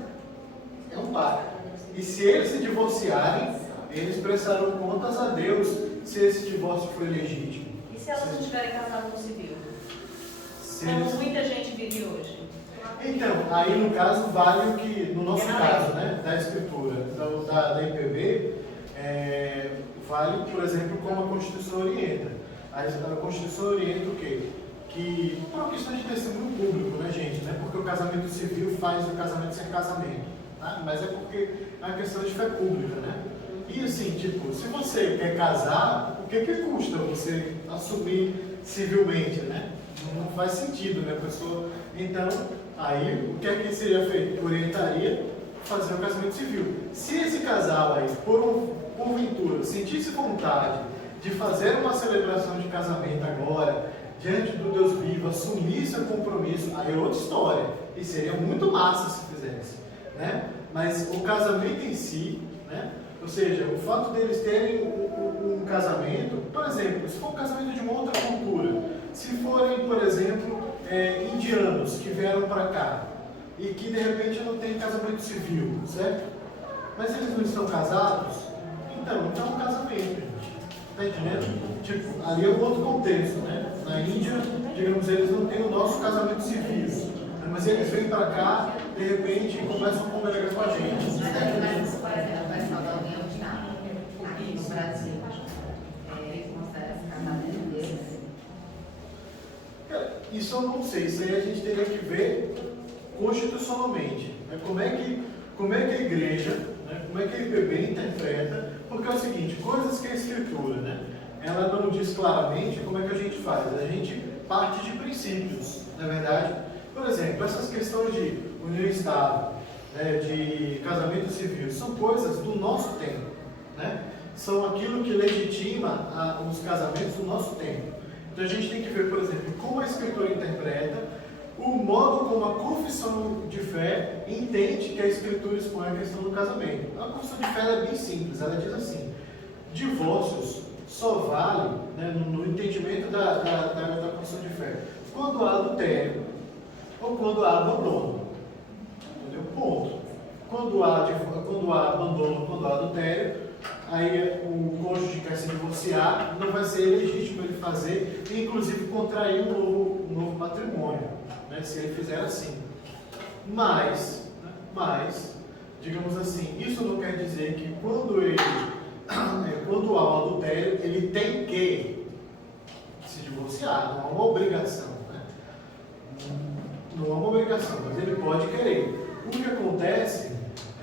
é um pacto. E se eles se divorciarem, eles prestarão contas a Deus se esse divórcio foi legítimo. E se elas não estiverem casadas no civil? Como Eles... muita gente vive hoje. Então, aí no caso vale o que, no nosso caso, né, da escritura, da IPB, vale, por exemplo, como a Constituição orienta. A Constituição orienta o quê? Que, por uma questão de testemunho público, né, gente? Não é porque o casamento civil faz o casamento sem casamento, tá? Mas é porque é uma questão de fé pública, né? E assim, tipo, se você quer casar, o que custa você assumir civilmente, né? Não faz sentido, né, pessoa? Então, aí, o que é que seria feito? Orientaria fazer o casamento civil. Se esse casal aí, porventura, sentisse vontade de fazer uma celebração de casamento agora, diante do Deus vivo, assumir seu compromisso, aí é outra história. E seria muito massa se fizesse, né? Mas o casamento em si, né? Ou seja, o fato deles terem um casamento, por exemplo, se for um casamento de uma outra cultura, se forem, por exemplo, indianos que vieram para cá e que de repente não tem casamento civil, certo? Mas eles não estão casados, então é um casamento, gente. Tá entendendo? Tipo, ali é um outro contexto, né? Na Índia, digamos, eles não têm o nosso casamento civil, mas eles vêm para cá, de repente, e começam a congregar com a gente. Mas, por exemplo, vai salvar alguém onde está? Aqui no Brasil, considera esse casamento deles? Isso eu não sei, isso aí a gente teria que ver constitucionalmente, né? Como é que a igreja, né? Como é que a IPB interpreta, porque é o seguinte, coisas que a escritura, né? Ela não diz claramente como é que a gente faz, a gente parte de princípios, na verdade. Por exemplo, essas questões de união estável, né? De casamento civil, são coisas do nosso tempo, né? São aquilo que legitima os casamentos do nosso tempo. Então a gente tem que ver, por exemplo, como a escritura interpreta, o modo como a confissão de fé entende que a Escritura expõe a questão do casamento. A confissão de fé é bem simples, ela diz assim: divórcios só vale, né, no entendimento da confissão de fé, quando há adultério ou quando há abandono. Entendeu? Ponto. Quando há abandono, quando há adultério, aí o cônjuge quer se divorciar, não vai ser legítimo ele fazer, e inclusive contrair um novo matrimônio, né, se ele fizer assim. Mas, digamos assim, isso não quer dizer que quando há um adultério, ele tem que se divorciar, não há uma obrigação. Né? Não há uma obrigação, mas ele pode querer. O que acontece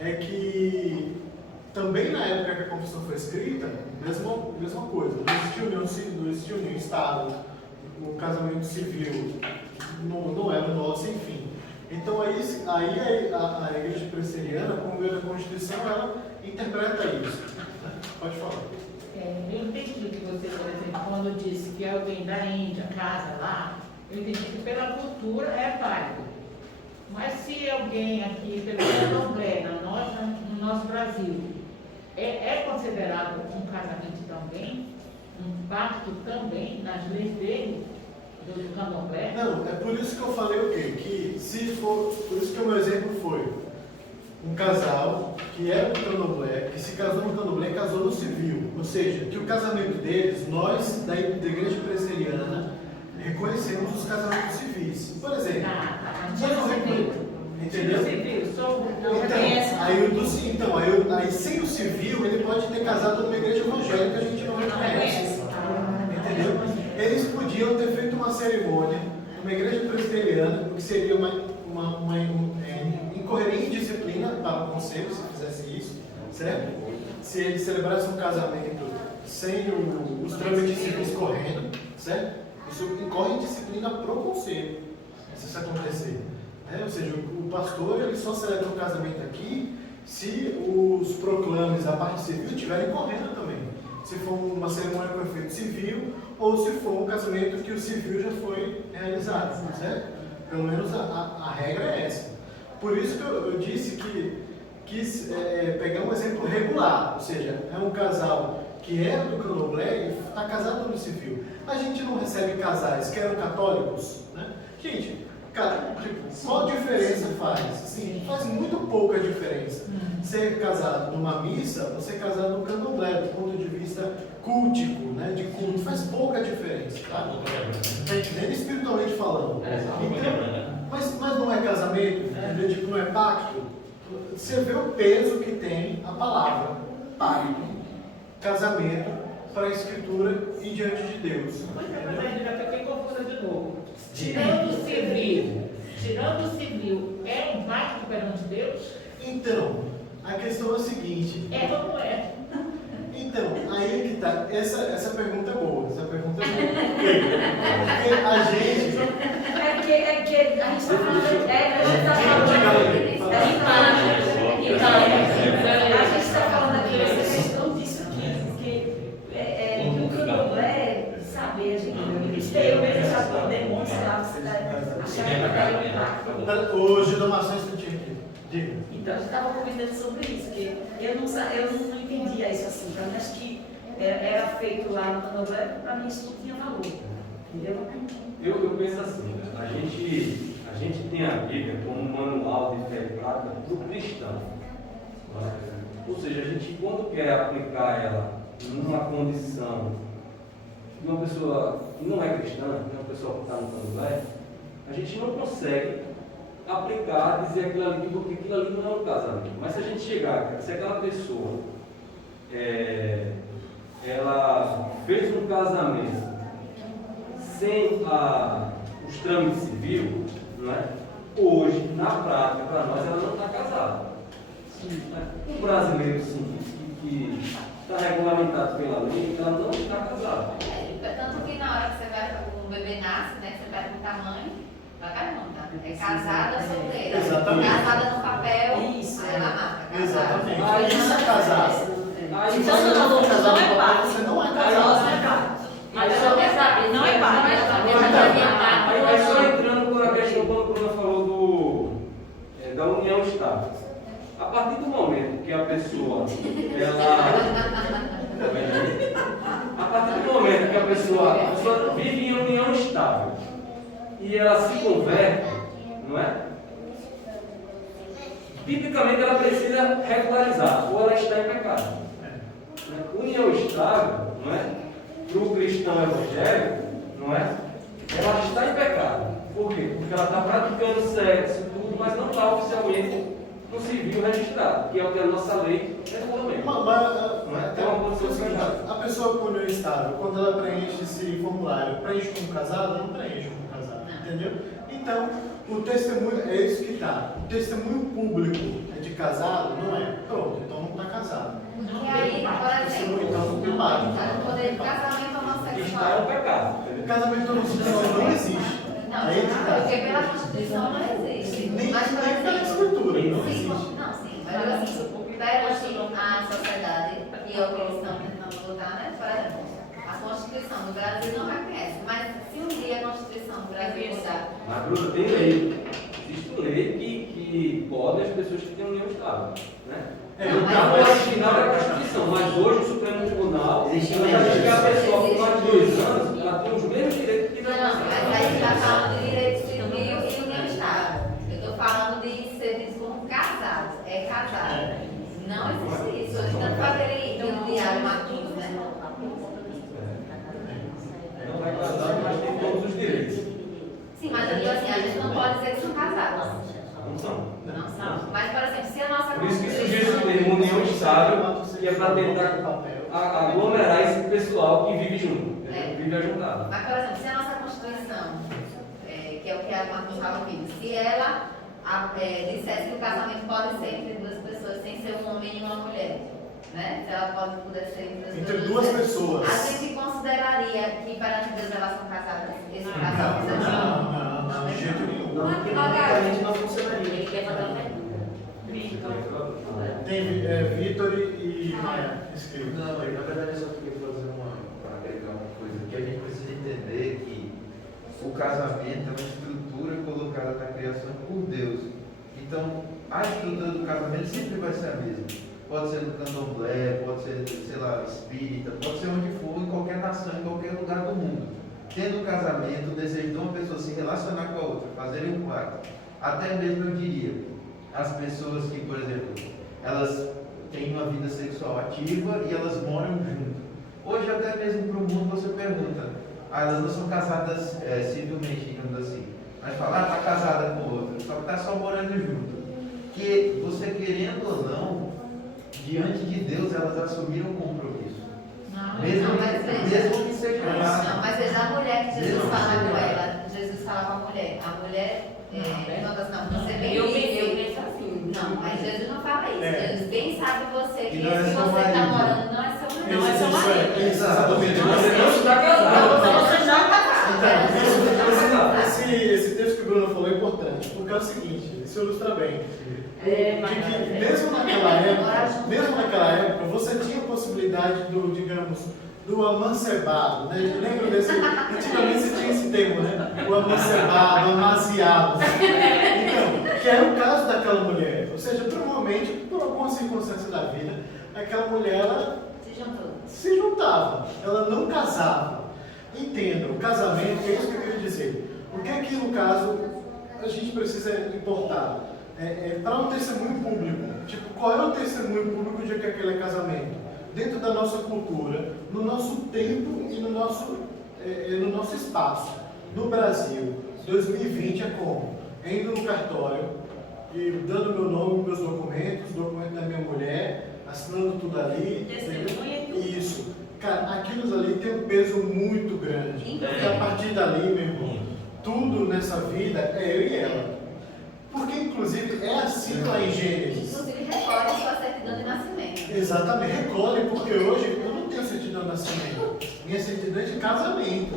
é que também na época que a confissão foi escrita, mesma coisa, não existia união estável, o casamento civil não era o nosso, enfim. Então aí a igreja presbiteriana, como meio da Constituição, ela interpreta isso. Né? Pode falar. Eu entendi que você, por exemplo, quando disse que alguém da Índia casa lá, eu entendi que pela cultura é válido. Mas se alguém aqui, pelo candomblé, no nosso Brasil, é considerado um casamento também, um pacto também, nas leis dele, do candomblé? Não, é por isso que eu falei o quê? Que se for, por isso que o meu exemplo foi um casal que era do candomblé, que se casou no candomblé e casou no civil. Ou seja, que o casamento deles, nós da igreja presbiteriana, reconhecemos os casamentos civis. Por exemplo, entendeu? Aí sem o civil, ele pode ter casado numa igreja evangélica que a gente não reconhece. Entendeu? Eles podiam ter feito uma cerimônia numa igreja presbiteriana, o que seria incorreria em disciplina para o conselho, se fizesse isso, certo? Se eles celebrassem um casamento sem os trâmites civis correndo, certo? Isso incorre em disciplina para o conselho, se isso acontecer. Ou seja, o pastor ele só celebra o casamento aqui se os proclames da parte civil estiverem correndo também. Se for uma cerimônia com efeito civil ou se for um casamento que o civil já foi realizado, certo? Pelo menos a regra é essa. Por isso que eu disse que quis pegar um exemplo regular, ou seja, é um casal que é do candomblé e está casado no civil. A gente não recebe casais que eram católicos, né? Gente, cara, qual diferença faz? Sim, faz muito pouca diferença. Ser casado numa missa ou ser casado no candomblé, do ponto de vista cultico, né? De culto, faz pouca diferença, tá? Está entendendo? Espiritualmente falando. Então, mas não é casamento, entendeu? Tipo, não é pacto. Você vê o peso que tem a palavra pacto, casamento, para a Escritura e diante de Deus. Mas já fiquei confusa de novo. Tirando o civil, é um pacto perante Deus? Então, a questão é a seguinte. É ou não é? Então, aí é que tá. Essa pergunta é boa. Essa pergunta é boa. Porque a gente. É que a gente está falando. A gente está falando aqui dessa questão disso aqui, porque no candomblé, sabe, a gente. Eu mesmo já estou demonstrando, você está achando que é um pacto. Ô, Gildomações que eu tinha aqui. Diga. Então, a gente estava comentando sobre isso, que eu não entendia isso assim. Para mim, acho que era feito lá no candomblé, para mim isso não tinha valor. Entendeu? Eu penso assim, a gente tem a Bíblia como um manual de fé e prática para o cristão. Ou seja, a gente quando quer aplicar ela numa condição de uma pessoa que não é cristã, de uma pessoa que está no candomblé, a gente não consegue aplicar, dizer aquilo ali, porque aquilo ali não é um casamento. Mas se a gente chegar, se aquela pessoa ela fez um casamento sem os trâmites civis, não é? Hoje, na prática, para nós, ela não está casada. O brasileiro, sim, que está regulamentado pela lei, ela não está casada. Tanto que na hora que você vai, o bebê nasce, né, você pergunta à mãe, vai perguntar, é casada ou solteira? Exatamente. Casada no papel, Isso, aí ela marca. Casada. Exatamente. Aí Isso é casado. Então, Se você não for casado é no papel, pacto. você não é Não é casado. pacto. Mas eu quero saber, não é pacto. Aí só entrando com a questão, quando da união estável. A partir do momento que a pessoa, a partir do momento que a pessoa vive em união estável e ela se converte, não é? Tipicamente ela precisa regularizar, ou ela está em pecado. União estável, não é? Para o cristão evangélico, não é? Ela está em pecado. Por quê? Porque ela está praticando sexo, tudo, mas não está oficialmente no civil registrado, que é o que a nossa lei regulamenta. Não é? Tem uma posição estável. A pessoa com união estável, quando ela preenche esse formulário, preenche como casada? Não preenche como casada, entendeu? Então, o testemunho, é isso que está. O testemunho público é de casado? Não é. Pronto, então não está casado. E aí, por exemplo, o poder de casamento Está é homossexual. um pecado. O casamento homossexual não existe. Não, Aí que tá. porque pela Constituição não existe. Nem Mas, por pela exemplo, escritura, não sim, existe. não, sim, mas assim, perante a sociedade, e é o que eles estão tentando lutar, né? Por exemplo, a Constituição do Brasil não reconhece, mas se um dia a Constituição do Brasil mudar, Na Bruna tem lei. Existe lei que pode as pessoas que têm união estável. Né? Não, Então, o original é a Constituição, mas hoje o Supremo Tribunal já diz que a pessoa com mais de 2 anos ela tem os mesmos direitos que não, não. mas aí está falando de direito civil e união estável. Eu estou falando de ser visto como casado, é casado. Não existe isso. Então, poderia ir no diário Martins, né? Não é casado, mas tem todos os direitos. Sim, mas eu digo assim, a gente não pode dizer que são casados. Não são. Não são. Mas, por exemplo, se a nossa Por isso que surgiu esse termo união estável, que é para tentar aglomerar esse pessoal que vive junto, que vive ajuntado. Mas, por exemplo, se a nossa Constituição, que é o que a Marcos estava ouvindo, se ela dissesse que o casamento pode ser entre 2 pessoas sem ser um homem e uma mulher, né? Se ela pudesse ser Entre 2 pessoas. a gente consideraria que perante Deus elas são casadas? Esse casal homossexual? Não, de jeito nenhum. Tecnicamente não funcionaria. Ele quer fazer uma pergunta. Tem Vitor e Maia inscritos. Não, na verdade eu só queria fazer agregar uma coisa, que a gente precisa entender que o casamento é uma estrutura colocada na criação por Deus. Então, a estrutura do casamento sempre vai ser a mesma. Pode ser no candomblé, pode ser, sei lá, espírita, pode ser onde for, em qualquer nação, em qualquer lugar do mundo. Tendo o casamento, o desejo de uma pessoa se relacionar com a outra, fazerem um pacto. Até mesmo eu diria, as pessoas que, por exemplo, elas têm uma vida sexual ativa e elas moram junto. Hoje até mesmo para o mundo você pergunta, elas não são casadas civilmente, digamos assim, mas fala, está casada com outra, só que está só morando junto. Que você querendo ou não, diante de Deus elas assumiram um compromisso. Mesmo que seja Não, mas veja a mulher que Jesus fala com ela. Jesus fala com a mulher. A mulher, você bem Eu vive. penso assim. Não, mas Jesus não fala isso. Jesus bem sabe você que E não é esse que seu você está marido. morando não é seu marido. Não é seu marido. Exatamente. Você não está casado. Você já está casado. Esse texto que o Bruno falou é importante, porque é o seguinte, isso ilustra bem. De que mesmo naquela época, você tinha a possibilidade do amancebado, né? Lembra desse? Antigamente você tinha esse termo, né? O amancebado, o amaziado. Então, que era o caso daquela mulher. Ou seja, provavelmente, por alguma circunstância da vida, aquela mulher ela se juntava, ela não casava. Entenda, o casamento, é isso que eu queria dizer. O que é que, no caso, a gente precisa importar? Para um testemunho público. Tipo, qual é o testemunho público de que aquele é casamento? Dentro da nossa cultura, no nosso tempo e no nosso espaço. No Brasil, 2020 é como? Indo no cartório e dando meu nome, meus documentos, documento da minha mulher, assinando tudo ali. Testemunha e tudo. Isso. Cara, aquilo ali tem um peso muito grande. E a partir dali, meu irmão, tudo nessa vida é eu e ela. Porque, inclusive, é assim lá em Gênesis. Inclusive, recolhe sua certidão de nascimento. Exatamente, recolhe, porque hoje eu não tenho certidão de nascimento. Minha certidão é de casamento.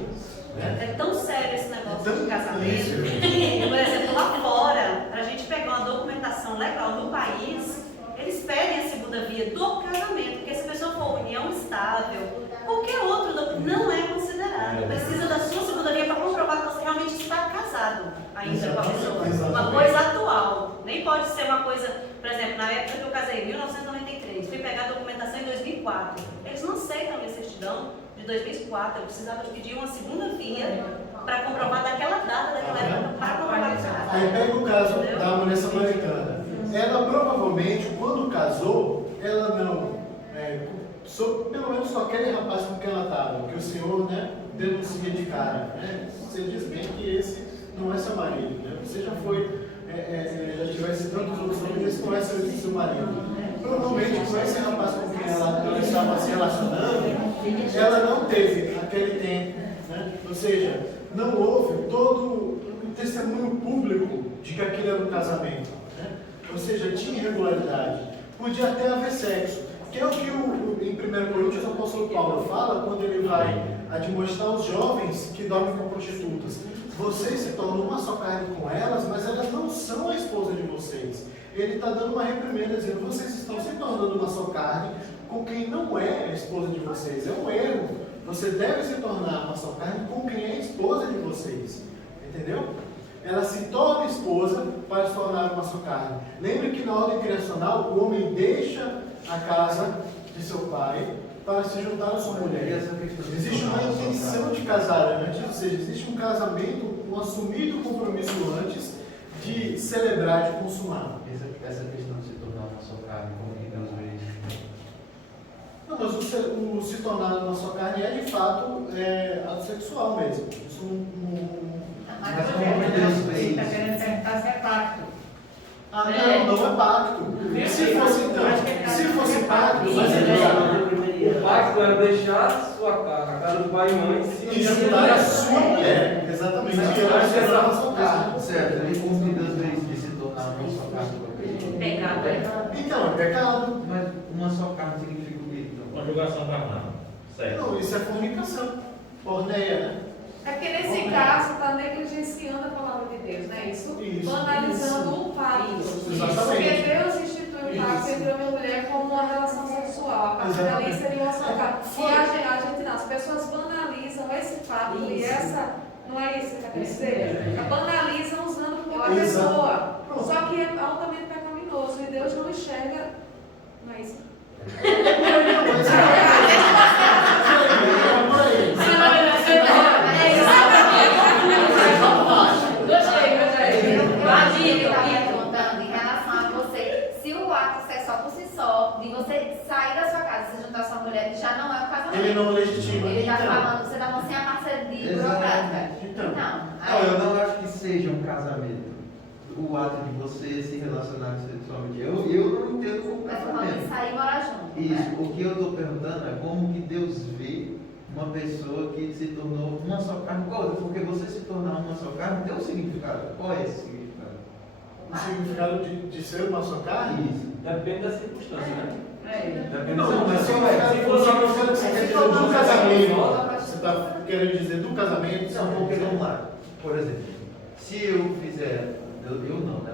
Né? É tão sério esse negócio de casamento isso. que, por exemplo, lá fora, para a gente pegar uma documentação legal no país, eles pedem a segunda via do casamento, porque se a pessoa for união estável, qualquer outro documento não é considerado. Precisa da sua segunda via para comprovar que você realmente está casado ainda com a pessoa. Uma coisa atual. Nem pode ser uma coisa, por exemplo, na época que eu casei, em 1993, fui pegar a documentação em 2004. Eles não aceitam a minha certidão de 2004. Eu precisava pedir uma segunda via para comprovar daquela data, daquela época, para comprovar isso. Aí pega o caso da mulher samaritana. Ela provavelmente, quando casou, ela não, pelo menos com aquele rapaz com quem ela estava, que o Senhor, né, denuncia de cara, né? Você diz bem que esse não é seu marido, né? Você já foi, já tivesse tantos outros homens, esse não é seu marido. Provavelmente com esse rapaz com quem ela estava se relacionando, ela não teve aquele tempo, né? Ou seja, não houve todo um testemunho público de que aquilo era um casamento, né? Ou seja, tinha irregularidade. Podia até haver sexo, que é o que em 1 Coríntios o apóstolo Paulo fala quando ele vai admoestar os jovens que dormem com prostitutas. Vocês se tornam uma só carne com elas, mas elas não são a esposa de vocês. Ele está dando uma reprimenda dizendo: vocês estão se tornando uma só carne com quem não é a esposa de vocês. É um erro. Você deve se tornar uma só carne com quem é a esposa de vocês. Entendeu? Ela se torna esposa para se tornar uma só carne. Lembre que na ordem criacional o homem deixa a casa de seu pai para se juntar à sua mulher. Existe uma intenção de casar antes, ou seja, existe um casamento, um assumido compromisso antes de celebrar, de consumar. Essa questão de se tornar uma só carne, como que Deus vê isso? Não, mas o se tornar uma só carne é de fato ato sexual mesmo. Isso Mas como que Deus vê Ele está isso? querendo perguntar se é pacto. não é pacto. Se fosse então, se fosse pacto, mas O pacto era deixar a casa do pai e mãe e juntar a sua mulher. Exatamente. Mas E ela se tornar uma só carne. Certo, e como que Deus vê isso de se tornar uma só carne com aquele? Pecado. Então, é pecado. Mas uma só carne significa o quê? Então? Conjugação carnal. Certo. Não, isso é fornicação. Porneia, né? É porque nesse caso está negligenciando a palavra de Deus, não é isso? Isso, Banalizando isso. o pacto. Isso, Porque exatamente. Deus institui o pacto entre homem e mulher como uma relação sexual. A partir dali seria uma só carne. E a gente não, as pessoas banalizam esse pacto e essa. Não é isso que você está querendo dizer? Banalizam usando por uma pessoa. Só que é altamente pecaminoso e Deus não enxerga. Não é isso? Ele está perguntando em relação a você, se o ato sexual por si só, de você sair da sua casa e se juntar à sua mulher, já não é um casamento. Ele não legitima. Ele está Então. falando, você está falando sem a parceria burocrática. Então. Não, eu não acho que seja um casamento. O ato de você se relacionar sexualmente. Eu não entendo como Mas falando de casamento. sair e morar junto. Isso, Né? o que eu estou perguntando é como que Deus vê uma pessoa que se tornou uma só carne com a outra. Porque você se tornar uma só carne tem um significado. Qual é esse significado? O significado de ser uma só carne? Isso. Depende da circunstância, né? Depende Não, mas se fosse uma coisa que você quer dizer do casamento, você está querendo dizer do casamento? Não, porque vamos lá. Por exemplo, se eu fizer. Eu não, né?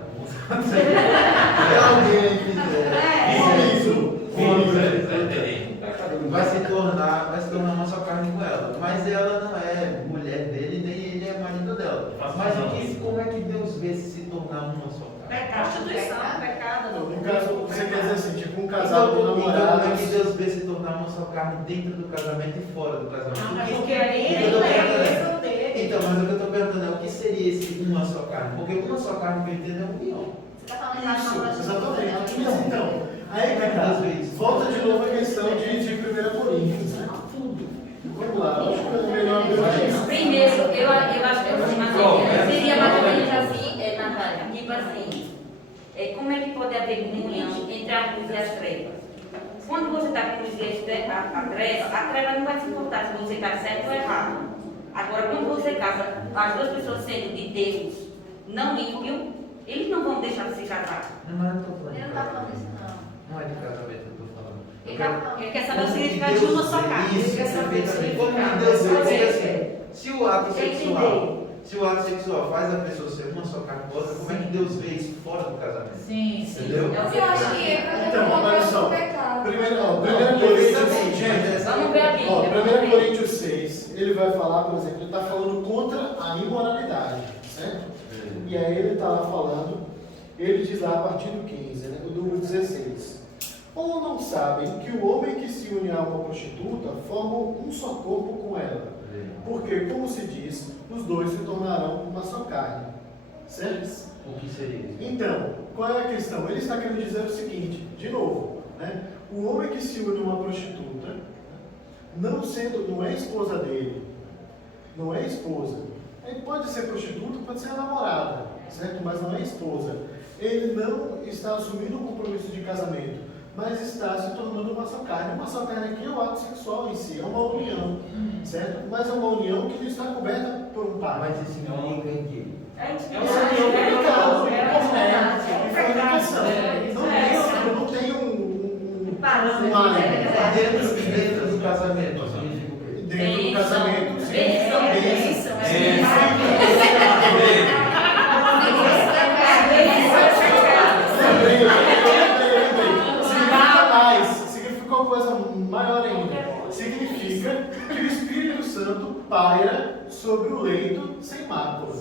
Se alguém fizer isso, vai se tornar uma só carne com ela. Mas ela não é mulher dele, nem ele é marido dela. Mas como é que Deus vê se tornar uma só carne? Prostituição, pecado. No caso, você quer dizer assim, tipo um casal de Então, como é que namorados. Deus vê se tornar uma só carne dentro do casamento e fora do casamento? Porque aí ele é a bênção dele. Então, mas o que eu estou perguntando é o que seria esse uma só carne? Porque uma só carne que eu entendo é união. Você está falando em relação a Isso, exatamente. Então, aí que tá. Volta de novo a questão de 1 Coríntios, né? Vamos lá, acho que é melhor ver. Primeiro, eu acho que seria mais ou menos assim, Natália, tipo assim, como é que pode haver comunhão entre a luz e as trevas? Quando você está com luz e a treva não vai se importar se você está certo ou errado. Agora, quando você casa, as duas pessoas sendo de Deus, não ímpio, eles não vão deixar de se casar. Não, mas eu não estou falando. Ele não está falando isso, não. Não é de casamento que eu estou falando. Ele está falando. Ele quer saber o significado de uma só carne. Isso, Ele quer saber o perfeitamente. Como significado. que Deus vê? Porque Saber. assim, se o ato Entendi. sexual, faz a pessoa ser uma só carne com a outra, como é que Deus vê isso fora do casamento? Sim, Entendeu? Você acha que entra dentro Então, do olha só. do pecado? Primeiro Não, Coríntios, gente. Vamos ver aqui. Ó, 1 Coríntios 6, ele vai falar, por exemplo, ele está falando contra a imoralidade, certo? E aí ele está lá falando ele diz lá a partir do 15, né, do 16. Ou não sabem que o homem que se une a uma prostituta forma um só corpo com ela? Porque, como se diz, os dois se tornarão uma só carne. Certo? O que seria isso? Então, qual é a questão? Ele está querendo dizer o seguinte, de novo, né? O homem que se une a uma prostituta, não é esposa dele, não é esposa. Ele pode ser prostituta, pode ser a namorada, certo? Mas não é esposa. Ele não está assumindo um compromisso de casamento, mas está se tornando uma só carne. Uma só carne aqui é o ato sexual em si, é uma união, certo? Mas é uma união que não está coberta por um par. Mas esse não ninguém que. Não tem um Dentro do casamento. Dentro do casamento significa bênção. Significa mais, significa uma coisa maior ainda. Significa que o Espírito Santo paira sobre o leito sem mácula.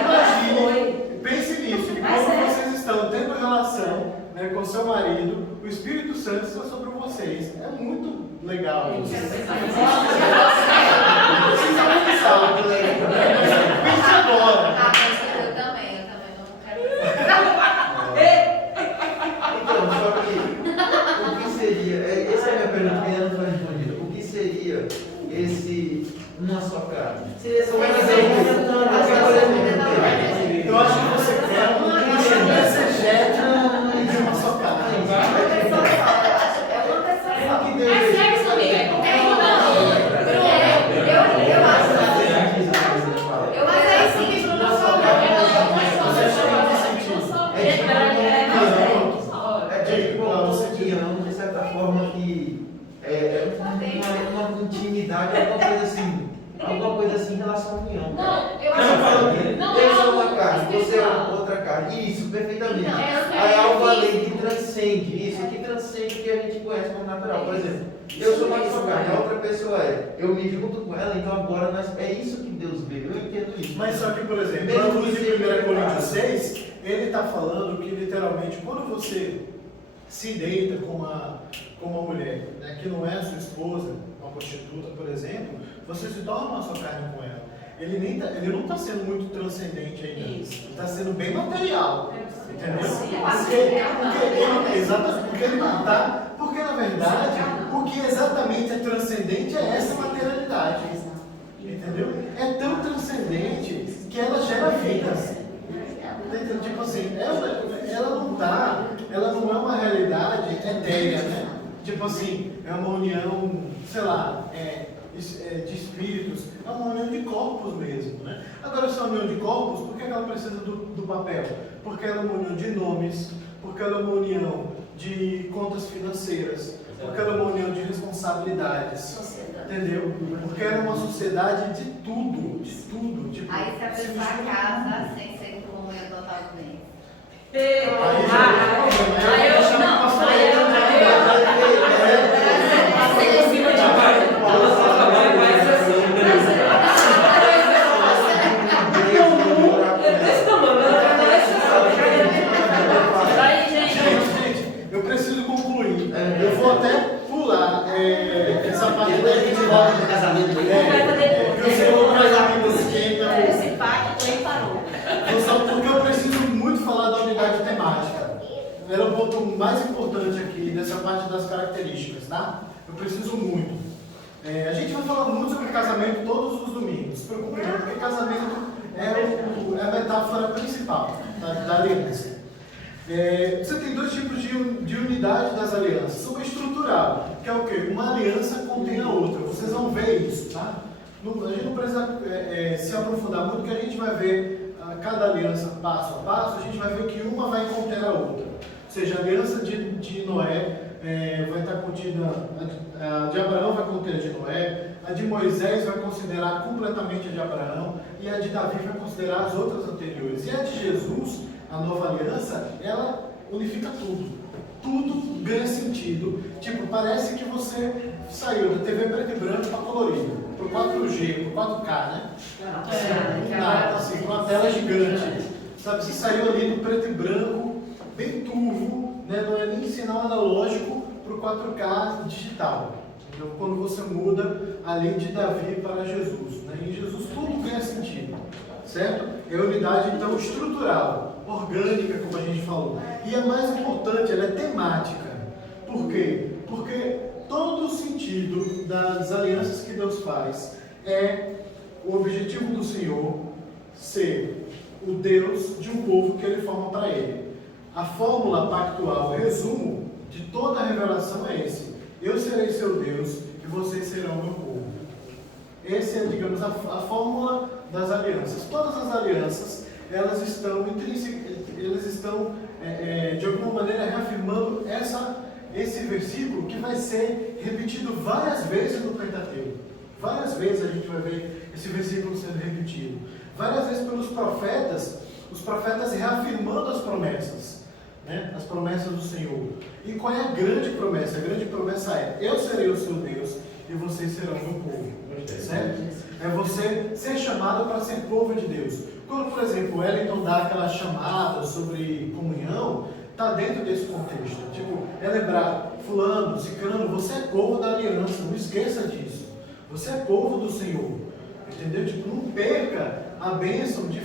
Imagine, pense nisso, que quando vocês estão tendo relação, né, com seu marido, o Espírito Santo está sobre vocês. É muito legal isso. Pense agora. Eu também não quero. Então, só que o que seria, essa é a minha pergunta que ainda não foi respondida. O que seria esse uma só carne? Seria só Eu acho que você quer um exegete de uma só carne. É uma pessoa só. que Deus sexo, amiga. Eu acho que é isso que Bruno falou. De certa forma que é uma intimidade, alguma coisa assim em relação à união. Não, eu Não, acho fala que que não eu é sou algo uma carne, você é espiritual. outra carne. Isso, perfeitamente. Não, Aí é algo além que transcende isso, que transcende o que a gente conhece como natural. Por exemplo, eu sou uma só carne, a outra pessoa é. Eu me junto com ela, então agora é isso que Deus vê. Eu entendo isso. Mas só que, por exemplo, Mesmo no livro de que 1 Coríntios seja 6, ele está falando que literalmente quando você se deita com uma mulher, né, que não é a sua esposa, uma prostituta, por exemplo, você se torna uma só carne com ela. Ele não está sendo muito transcendente ainda. Isso. Ele está sendo bem material. Entendeu? Porque ele não está. Porque na verdade, o que exatamente é transcendente é essa materialidade. Entendeu? É tão transcendente que ela gera vida. Tipo assim, ela não é uma realidade etérea, né? Tipo assim, é uma união, sei lá, de espíritos, é uma união de corpos mesmo, né? Agora, se é uma união de corpos, por que ela precisa do papel? Porque ela é uma união de nomes, porque ela é uma união de contas financeiras, porque ela é uma união de responsabilidades, entendeu? Porque ela é uma sociedade de tudo, tipo, Aí se a pessoa casa sem ser comunhão totalmente. Gente, eu preciso concluir. Eu vou até pular essa parte da gente volta do casamento. Eu sei que o casamento esquenta. Esse pacto aí parou. Só porque eu preciso muito falar da unidade temática. Era o ponto mais importante aqui dessa parte das características, tá? Eu preciso muito. A gente vai falar muito sobre casamento todos os domingos. Se preocupe não, porque casamento é a metáfora principal da aliança. Você tem dois tipos de unidade das alianças. Uma estrutural, que é o quê? Uma aliança contém a outra. Vocês vão ver isso, tá? A gente não precisa se aprofundar muito, porque a gente vai ver cada aliança passo a passo, a gente vai ver que uma vai conter a outra. Ou seja, a aliança de Noé vai estar contida, a de Abraão vai conter a de Noé, a de Moisés vai considerar completamente a de Abraão, e a de Davi vai considerar as outras anteriores. E a de Jesus, a nova aliança, ela unifica tudo. Tudo ganha sentido. Tipo, parece que você saiu da TV preto e branco para colorido. pro 4G, pro 4K, né? que Nada, agora assim, com uma tela gigante. Sabe, você saiu ali do preto e branco, bem turvo, né? Não é nem sinal analógico pro 4K digital. Então, quando você muda ali de Davi para Jesus, né? Em Jesus tudo ganha sentido, certo? É unidade, então, estrutural, orgânica, como a gente falou. E a mais importante, ela é temática. Por quê? Porque todo o sentido das alianças que Deus faz é o objetivo do Senhor ser o Deus de um povo que Ele forma para Ele. A fórmula pactual, o resumo de toda a revelação é esse: eu serei seu Deus e vocês serão meu povo. Essa é, digamos, a fórmula das alianças. Todas as alianças, elas estão de alguma maneira reafirmando esse versículo que vai ser repetido várias vezes no Pentateuco. Várias vezes a gente vai ver esse versículo sendo repetido. Várias vezes pelos profetas, os profetas reafirmando as promessas, né? As promessas do Senhor. E qual é a grande promessa? A grande promessa é: eu serei o seu Deus e vocês serão o meu povo. Certo? É você ser chamado para ser povo de Deus. Quando, por exemplo, o Wellington dá aquela chamada sobre comunhão, está dentro desse contexto. Tipo, é lembrar: fulano, ciclano, você é povo da aliança, não esqueça disso. Você é povo do Senhor. Entendeu? Tipo, não perca a bênção de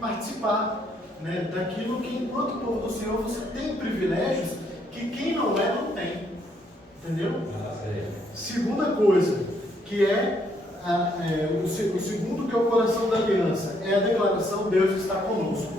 participar, né, daquilo que, enquanto povo do Senhor, você tem privilégios que quem não é, não tem. Entendeu? Segunda coisa, que o segundo, que é o coração da aliança, é a declaração: Deus está conosco.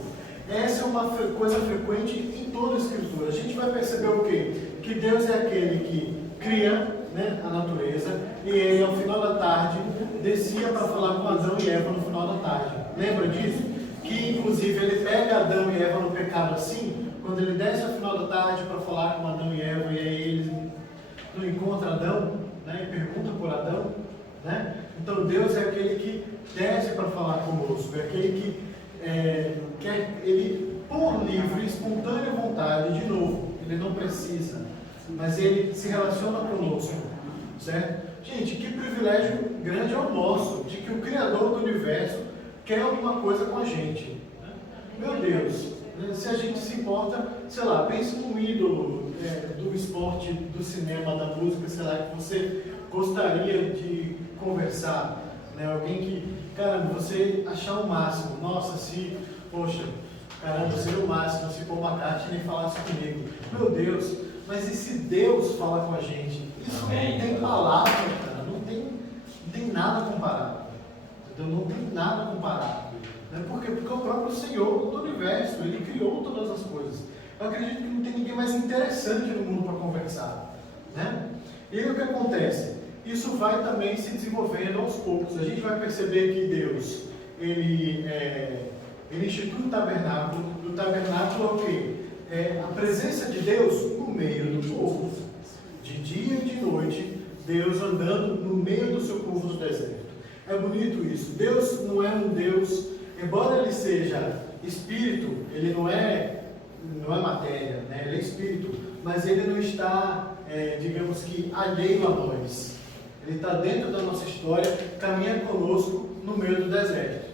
Essa é uma coisa frequente em toda a Escritura. A gente vai perceber o quê? Que Deus é aquele que cria, né, a natureza, e Ele, ao final da tarde, descia para falar com Adão e Eva no final da tarde. Lembra disso? Que, inclusive, Ele pega Adão e Eva no pecado assim, quando Ele desce ao final da tarde para falar com Adão e Eva, e aí eles não encontram Adão, né, e perguntam por Adão, né? Então, Deus é aquele que desce para falar conosco, é aquele que quer Ele, por livre, espontânea vontade, de novo, Ele não precisa, mas Ele se relaciona conosco, certo? Gente, que privilégio grande é o nosso, de que o Criador do Universo quer alguma coisa com a gente, né? Meu Deus, se a gente se importa, sei lá, pense num ídolo do esporte, do cinema, da música, sei lá, que você gostaria de conversar, né? Alguém que, caramba, você achar o máximo. Nossa, poxa, caramba, seria o máximo se Paul McCartney falasse comigo. Meu Deus, mas e se Deus fala com a gente? Isso não tem palavra, cara, não tem nada comparável. Entendeu? Não tem nada comparável. Né? Por quê? Porque é o próprio Senhor do Universo, Ele criou todas as coisas. Eu acredito que não tem ninguém mais interessante no mundo para conversar, né? E aí o que acontece? Isso vai também se desenvolvendo aos poucos. A gente vai perceber que Deus, Ele institui o tabernáculo. O tabernáculo é o quê? É a presença de Deus no meio do povo. De dia e de noite, Deus andando no meio do seu povo no deserto. É bonito isso. Deus não é um Deus, embora Ele seja Espírito, Ele não é matéria, né? Ele é Espírito, mas Ele não está, digamos que, alheio a nós. Ele está dentro da nossa história, caminha conosco no meio do deserto.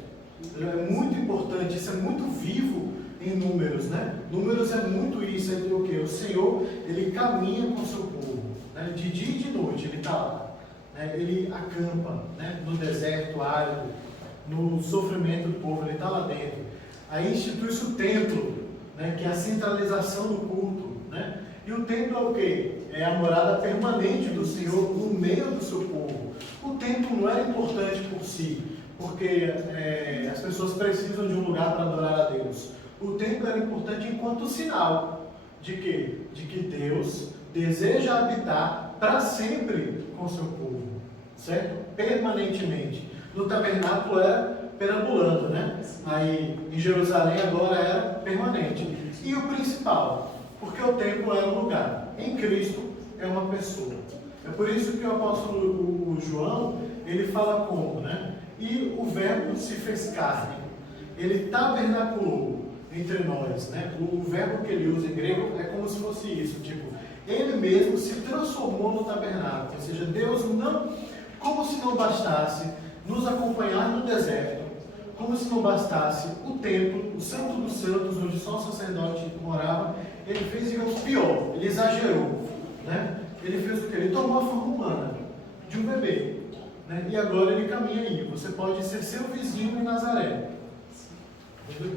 É muito importante, isso é muito vivo em Números, né? Números é muito isso, é o quê? O Senhor, Ele caminha com o seu povo, né? De dia e de noite Ele está lá, né? Ele acampa, né? No deserto árido, no sofrimento do povo, Ele está lá dentro. Aí institui-se o templo, né? Que é a centralização do culto, né? E o templo é o quê? É a morada permanente do Senhor no meio do seu povo. O templo não era importante por si, porque as pessoas precisam de um lugar para adorar a Deus. O templo era importante enquanto sinal de quê? De que Deus deseja habitar para sempre com o seu povo, certo? Permanentemente. No tabernáculo era perambulando, né? Aí em Jerusalém agora era permanente. E o principal, porque o templo era um lugar. Em Cristo é uma pessoa. É por isso que o apóstolo João, ele fala como, né? E o verbo se fez carne. Ele tabernaculou entre nós, né? O verbo que ele usa em grego é como se fosse isso, tipo, ele mesmo se transformou no tabernáculo. Ou seja, Deus não Como se não bastasse nos acompanhar no deserto, como se não bastasse o templo, o Santo dos Santos, onde só o sacerdote morava, ele fez, digamos, pior, ele exagerou, né? Ele fez o quê? Ele tomou a forma humana de um bebê, né? E agora ele caminha aí. Você pode ser seu vizinho em Nazaré.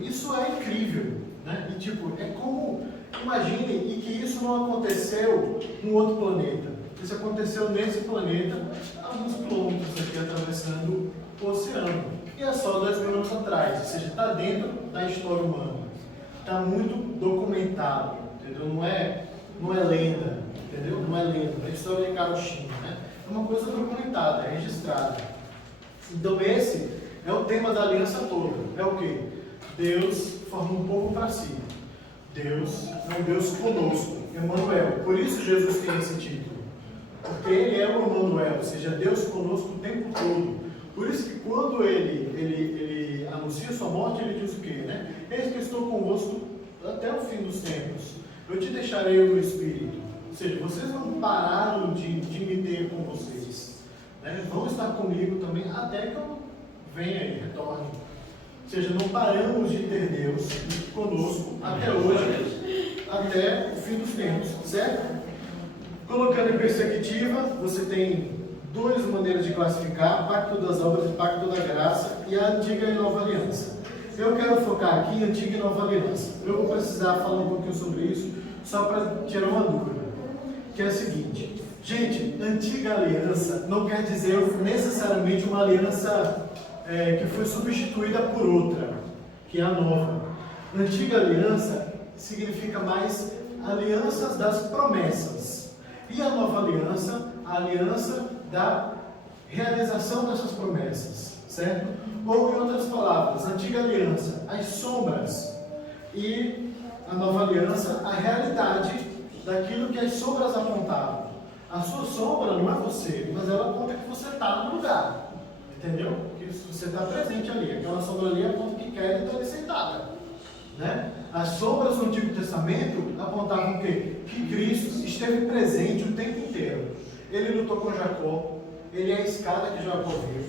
Isso é incrível, né? E tipo, é como, imagine, e que isso não aconteceu num outro planeta. Isso aconteceu nesse planeta, alguns quilômetros aqui atravessando o oceano. E é só 2000 anos atrás, ou seja, está dentro da história humana. Está muito documentado, entendeu? Não é lenda, entendeu? Não é lenda, é história de Karoshima, né? É uma coisa documentada, é registrada. Então esse é o tema da aliança toda. É o quê? Deus forma um povo para si. Deus é um Deus conosco, Emmanuel. Por isso Jesus tem esse título. Porque ele é o Emmanuel, ou seja, Deus conosco o tempo todo. Por isso que quando ele anuncia sua morte, ele diz o quê, né? Eis que estou convosco até o fim dos tempos. Eu te deixarei o meu Espírito. Ou seja, vocês não pararam de me ter com vocês, né? Vão estar comigo também até que eu venha e retorne. Ou seja, não paramos de ter Deus conosco até hoje, até o fim dos tempos, certo? Colocando em perspectiva, você tem duas maneiras de classificar: Pacto das Obras e Pacto da Graça, e a Antiga e Nova Aliança. Eu quero focar aqui em Antiga e Nova Aliança. Eu vou precisar falar um pouquinho sobre isso, só para tirar uma dúvida, que é a seguinte: gente, Antiga Aliança não quer dizer necessariamente uma aliança que foi substituída por outra, que é a Nova. Antiga Aliança significa mais alianças das promessas, e a Nova Aliança, a aliança da realização dessas promessas, certo? Ou, em outras palavras, a Antiga Aliança, as sombras, e a Nova Aliança, a realidade daquilo que as sombras apontavam. A sua sombra não é você, mas ela aponta que você está no lugar, entendeu? Que você está presente ali. Aquela sombra ali aponta que quer estar ali sentada, né? As sombras do Antigo Testamento apontavam o quê? Que Cristo esteve presente o tempo inteiro. Ele lutou com Jacó, ele é a escada que Jacó viu,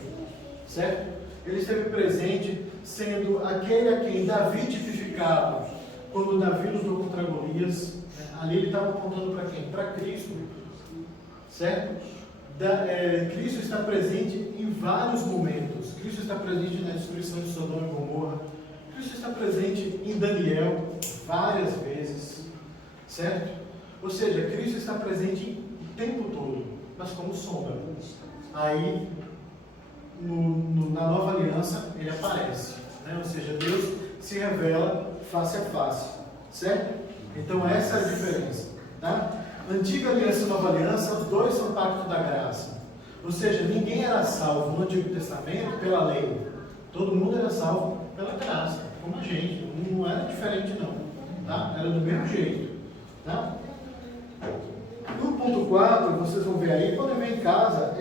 certo? Ele esteve presente sendo aquele a quem Davi tipificava quando Davi lutou contra Golias. Ali ele estava apontando para quem? Para Cristo, certo? Cristo está presente em vários momentos. Cristo está presente na destruição de Sodoma e Gomorra. Cristo está presente em Daniel várias vezes, certo? Ou seja, Cristo está presente o tempo todo, mas como sombra. Aí, na Nova Aliança, ele aparece, né? Ou seja, Deus se revela face a face, certo? Então essa é a diferença, tá? Antiga Aliança e Nova Aliança, os dois são pacto da graça. Ou seja, ninguém era salvo no Antigo Testamento pela lei. Todo mundo era salvo pela graça, como a gente. Não era diferente não, tá? Era do mesmo jeito, tá? No ponto 4, vocês vão ver aí, quando vem em casa,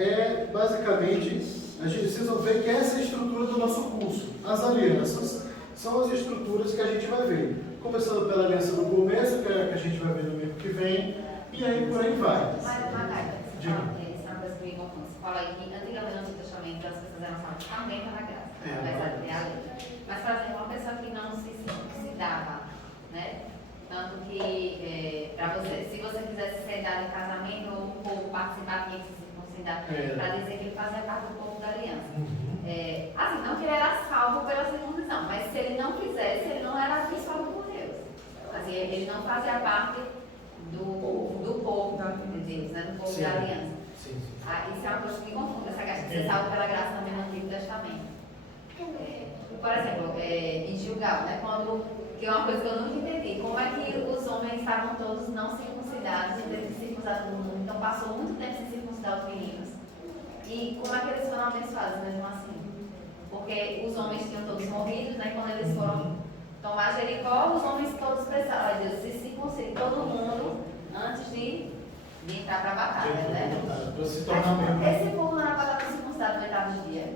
basicamente, vocês vão ver que essa é a estrutura do nosso curso. As alianças são as estruturas que a gente vai ver. Começando pela aliança do começo, que é a que a gente vai ver no domingo que vem, e aí por aí vai. Mas, isso é uma coisa que me confunde. Você fala aí que antigamente no Antigo Testamento as pessoas eram salvas também pela graça, apesar de ter a lei. Mas, por exemplo, uma pessoa que não se dava, né? Tanto que, para você, se você quisesse ser dado em casamento ou um povo participar, tinha que se circuncidar, para dizer que ele fazia parte do povo da aliança. Assim, não que ele era salvo pela circuncisão, mas se ele não fizesse, ele não era salvo por Deus. Assim, ele não fazia parte do povo de Deus, né? Do povo da aliança. Isso é uma coisa que me confunde, essa questão de ser salvo pela graça também no Antigo Testamento. Por exemplo, em Gilgal, né? Que é uma coisa que eu nunca entendi. Como é que os homens estavam todos não circuncidados e teve que circuncidar todo mundo? Então passou muito tempo sem circuncidar os meninos. E como é que eles foram abençoados mesmo assim? Porque os homens tinham todos morrido, né? Quando eles foram tomar Jericó, os homens todos pensaram: Deus, se circuncide todo mundo antes de entrar para a batalha, né? Esse povo não era para estar circuncidado no oitavo dia.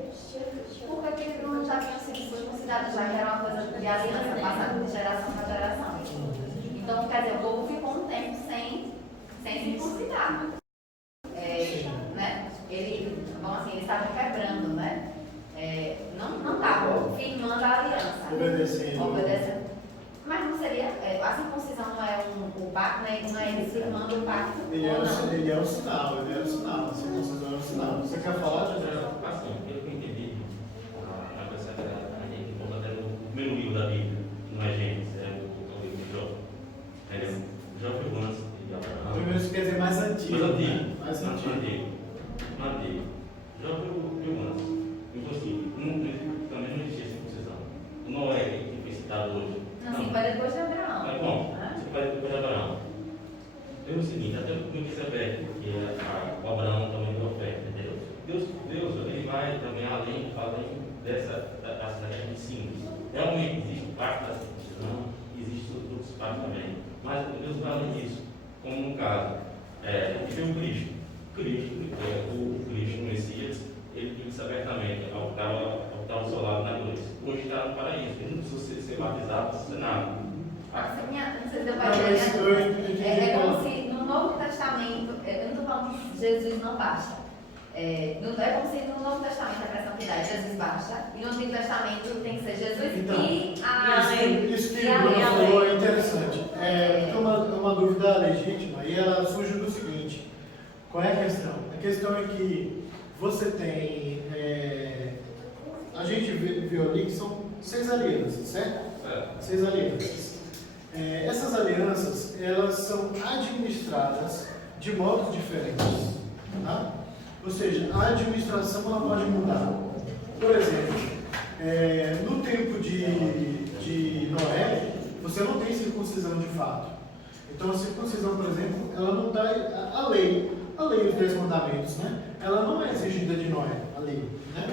Porque aquele grupo já tinha sido circuncidado, já era uma coisa de aliança, passada de geração para geração. Então, quer dizer, o povo ficou um tempo sem circuncidar. Né? Ele, vamos assim, firmando a aliança. Obedecendo. Obedecendo. Mas não seria, a circuncisão não é o pacto, né? Não é ele firmando o pacto? Ele ou era não? um sinal, a circuncisão era um sinal. Você quer falar, José? Assim, pelo que eu entendi, a pessoa a gente conta até no primeiro livro da Bíblia, que não é Gênesis, é o livro de Jó. Entendeu? Jó foi o antes de Abraão. Primeiro isso quer dizer mais antigo. Mais antigo. Né? Mais antigo. Mais antigo. Jó foi o antes. Então, assim, também não existia circuncisão. O Noé, que foi citado hoje. Não, 50 depois de Abraão. Mas bom, Né? 50 depois de Abraão. Pelo seguinte, até o Melquisedeque, que é o Abraão também deu oferta, entendeu? Deus ele vai também além dessa questão de símbolos. Realmente existe parte da circuncisão, existe outros partes também. Mas Deus vai além disso. Como no caso, a gente vê o Cristo. O Cristo, o Messias, ele disse abertamente ao que estava ao seu lado na cruz. Hoje está no paraíso, ele não precisa ser batizado, não precisa nada. Não sei se deu Não, para mas eu entendi. É como se no Novo Testamento, eu não estou falando que Jesus não basta. É como se no Novo Testamento a pressão que dá Jesus basta, e no Antigo Testamento tem que ser Jesus Então, e a lei. Isso que E o a Bruno lei. falou é interessante. É uma dúvida legítima e ela surge do seguinte: qual é a questão? A questão é que você tem. A gente viu ali que são 6 alianças, certo? 6 alianças. Essas alianças, elas são administradas de modos diferentes, tá? Ou seja, a administração ela pode mudar. Por exemplo, no tempo de Noé, você não tem circuncisão de fato. Então a circuncisão, por exemplo, ela não dá a lei, os 10 mandamentos, né? Ela não é exigida de Noé, a lei, né?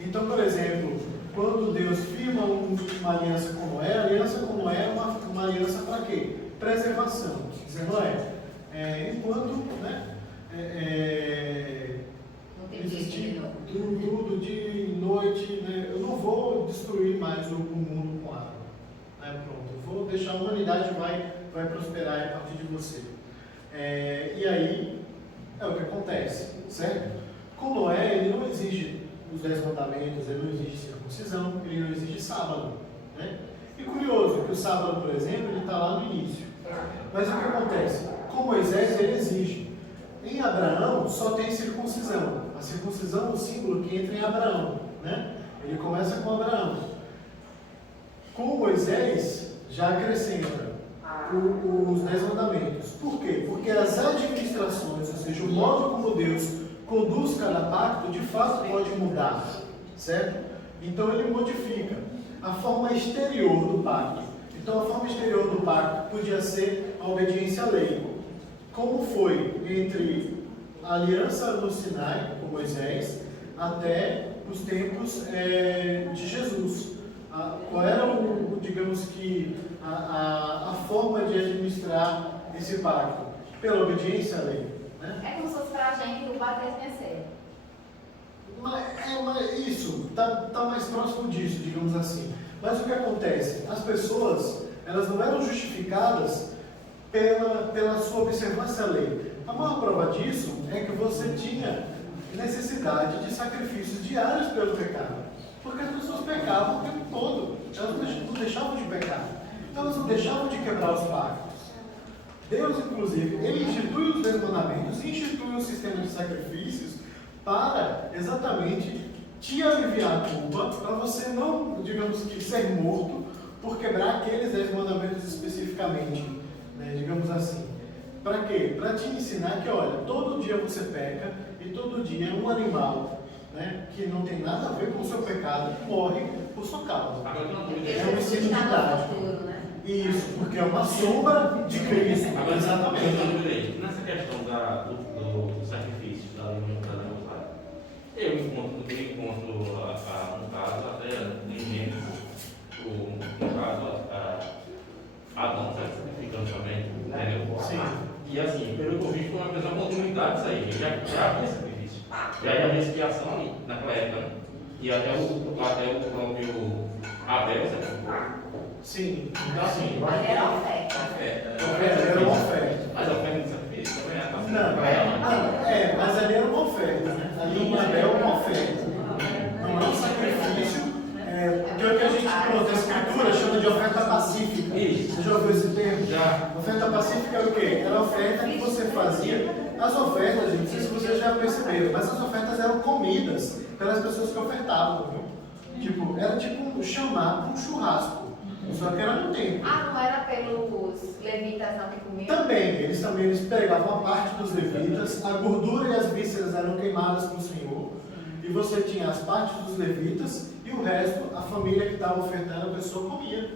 Então, por exemplo, quando Deus firma uma aliança com Noé, a aliança com Noé é uma aliança para quê? Preservação. Dizendo, enquanto, né, existir tudo de noite, né, eu não vou destruir mais o mundo com água. Pronto, eu vou deixar a humanidade vai prosperar a partir de você. E aí, é o que acontece, certo? Com Noé, ele não exige os 10 mandamentos, ele não exige circuncisão, ele não exige sábado, né? E curioso, que o sábado, por exemplo, ele está lá no início. Mas o que acontece? Com Moisés, ele exige. Em Abraão, só tem circuncisão. A circuncisão é o símbolo que entra em Abraão, né? Ele começa com Abraão. Com Moisés, já acrescenta os 10 mandamentos. Por quê? Porque as administrações, ou seja, o modo como Deus conduz cada pacto, de fato pode mudar, certo? Então ele modifica a forma exterior do pacto. Então a forma exterior do pacto podia ser a obediência à lei, como foi entre a aliança no Sinai com Moisés até os tempos de Jesus. Qual era digamos que a forma de administrar esse pacto? Pela obediência à lei, né? É como se fosse para a gente o bater e vencer. Mas isso está mais próximo disso, digamos assim. Mas o que acontece? As pessoas, elas não eram justificadas pela sua observância à lei. A maior prova disso é que você tinha necessidade de sacrifícios diários pelo pecado. Porque as pessoas pecavam o tempo todo. Elas não deixavam de pecar. Então elas não deixavam de quebrar os pactos. Deus, inclusive, ele institui os 10 mandamentos, institui um sistema de sacrifícios para exatamente te aliviar a culpa, para você não, digamos que, ser morto por quebrar aqueles 10 mandamentos especificamente, né, digamos assim. Para quê? Para te ensinar que, olha, todo dia você peca e todo dia um animal, né, que não tem nada a ver com o seu pecado morre por sua causa. É um ensino didático. Isso, porque é uma sombra de Cristo. Agora, exatamente. nessa questão do sacrifício, da lei mosáica, eu encontro, no caso, até em Gênesis, no caso, Adão está sacrificando também, entendeu? Sim. E assim, pelo que eu vi, foi uma mesma continuidade disso aí, já havia sacrifício, já havia expiação ali, naquela época, né? E até o próprio Abel sacrificou. Sim. Então, assim, Mas era oferta. Era uma oferta. Mas a oferta de sacrifício também é Não, mas ali era uma oferta, né? Ali em Abel é uma oferta. Não é um sacrifício. Porque o que Já ouviu esse termo? Já. Oferta pacífica é o quê? Era a oferta que você fazia. As ofertas, gente, não sei se vocês já perceberam, mas as ofertas eram comidas pelas pessoas que ofertavam, viu? Tipo, era tipo chamar para um churrasco. Só que era no templo. Ah, não era pelos levitas não que comiam? Também, eles pegavam a parte dos levitas, a gordura e as vísceras eram queimadas para o Senhor, e você tinha as partes dos levitas, e o resto, a família que estava ofertando, a pessoa comia.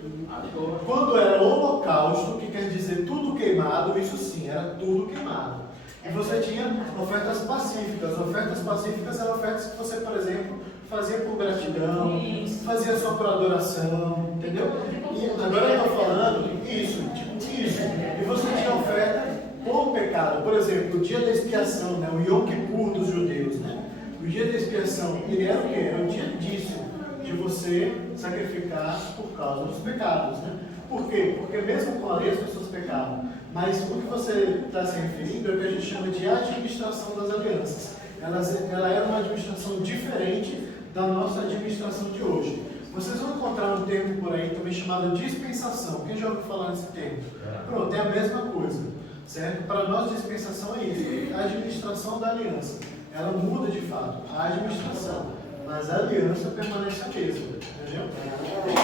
Quando era holocausto, que quer dizer tudo queimado, isso sim, era tudo queimado. E você tinha ofertas pacíficas. Ofertas pacíficas eram ofertas que você, por exemplo, fazia por gratidão, fazia só por adoração, entendeu? E agora eu estou falando isso, tipo isso. E você tinha oferta por pecado. Por exemplo, o dia da expiação, né? O Yom Kippur dos judeus, né? O dia da expiação, ele era o quê? Era o dia disso, de você sacrificar por causa dos pecados, né? Por quê? Porque mesmo com a lei as pessoas pecavam. Mas o que você está se referindo é o que a gente chama de administração das alianças. Ela era uma administração diferente da nossa administração de hoje. Vocês vão encontrar um termo por aí também chamado dispensação. Quem já ouviu falar desse termo? Pronto, é a mesma coisa, certo? Para nós, dispensação é isso, a administração da aliança. Ela muda de fato, a administração, mas a aliança permanece a mesma, entendeu?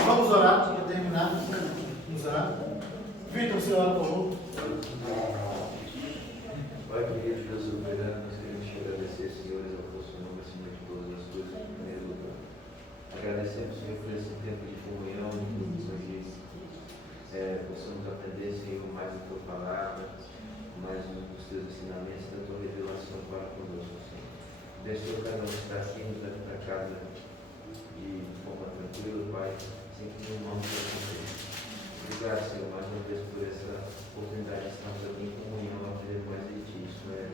Vamos orar para terminar? Vamos orar? Vitor, você ora, por favor. Pai querido, Deus soberano, nós queremos te agradecer, Senhor, ao vosso nome acima de todas as coisas, em primeiro lugar. Agradecemos, Senhor, por esse tempo de comunhão, de possamos aprender, Senhor, mais da tua palavra, mais dos teus ensinamentos, da tua revelação para conosco, Senhor. Abençoa cada um que está aqui, nos leve para casa de forma tranquila, Pai, sem que nenhum mal nos aconteça. Obrigado, Senhor, mais uma vez por essa oportunidade de estarmos aqui em comunhão, a aprender mais de Ti. Isso é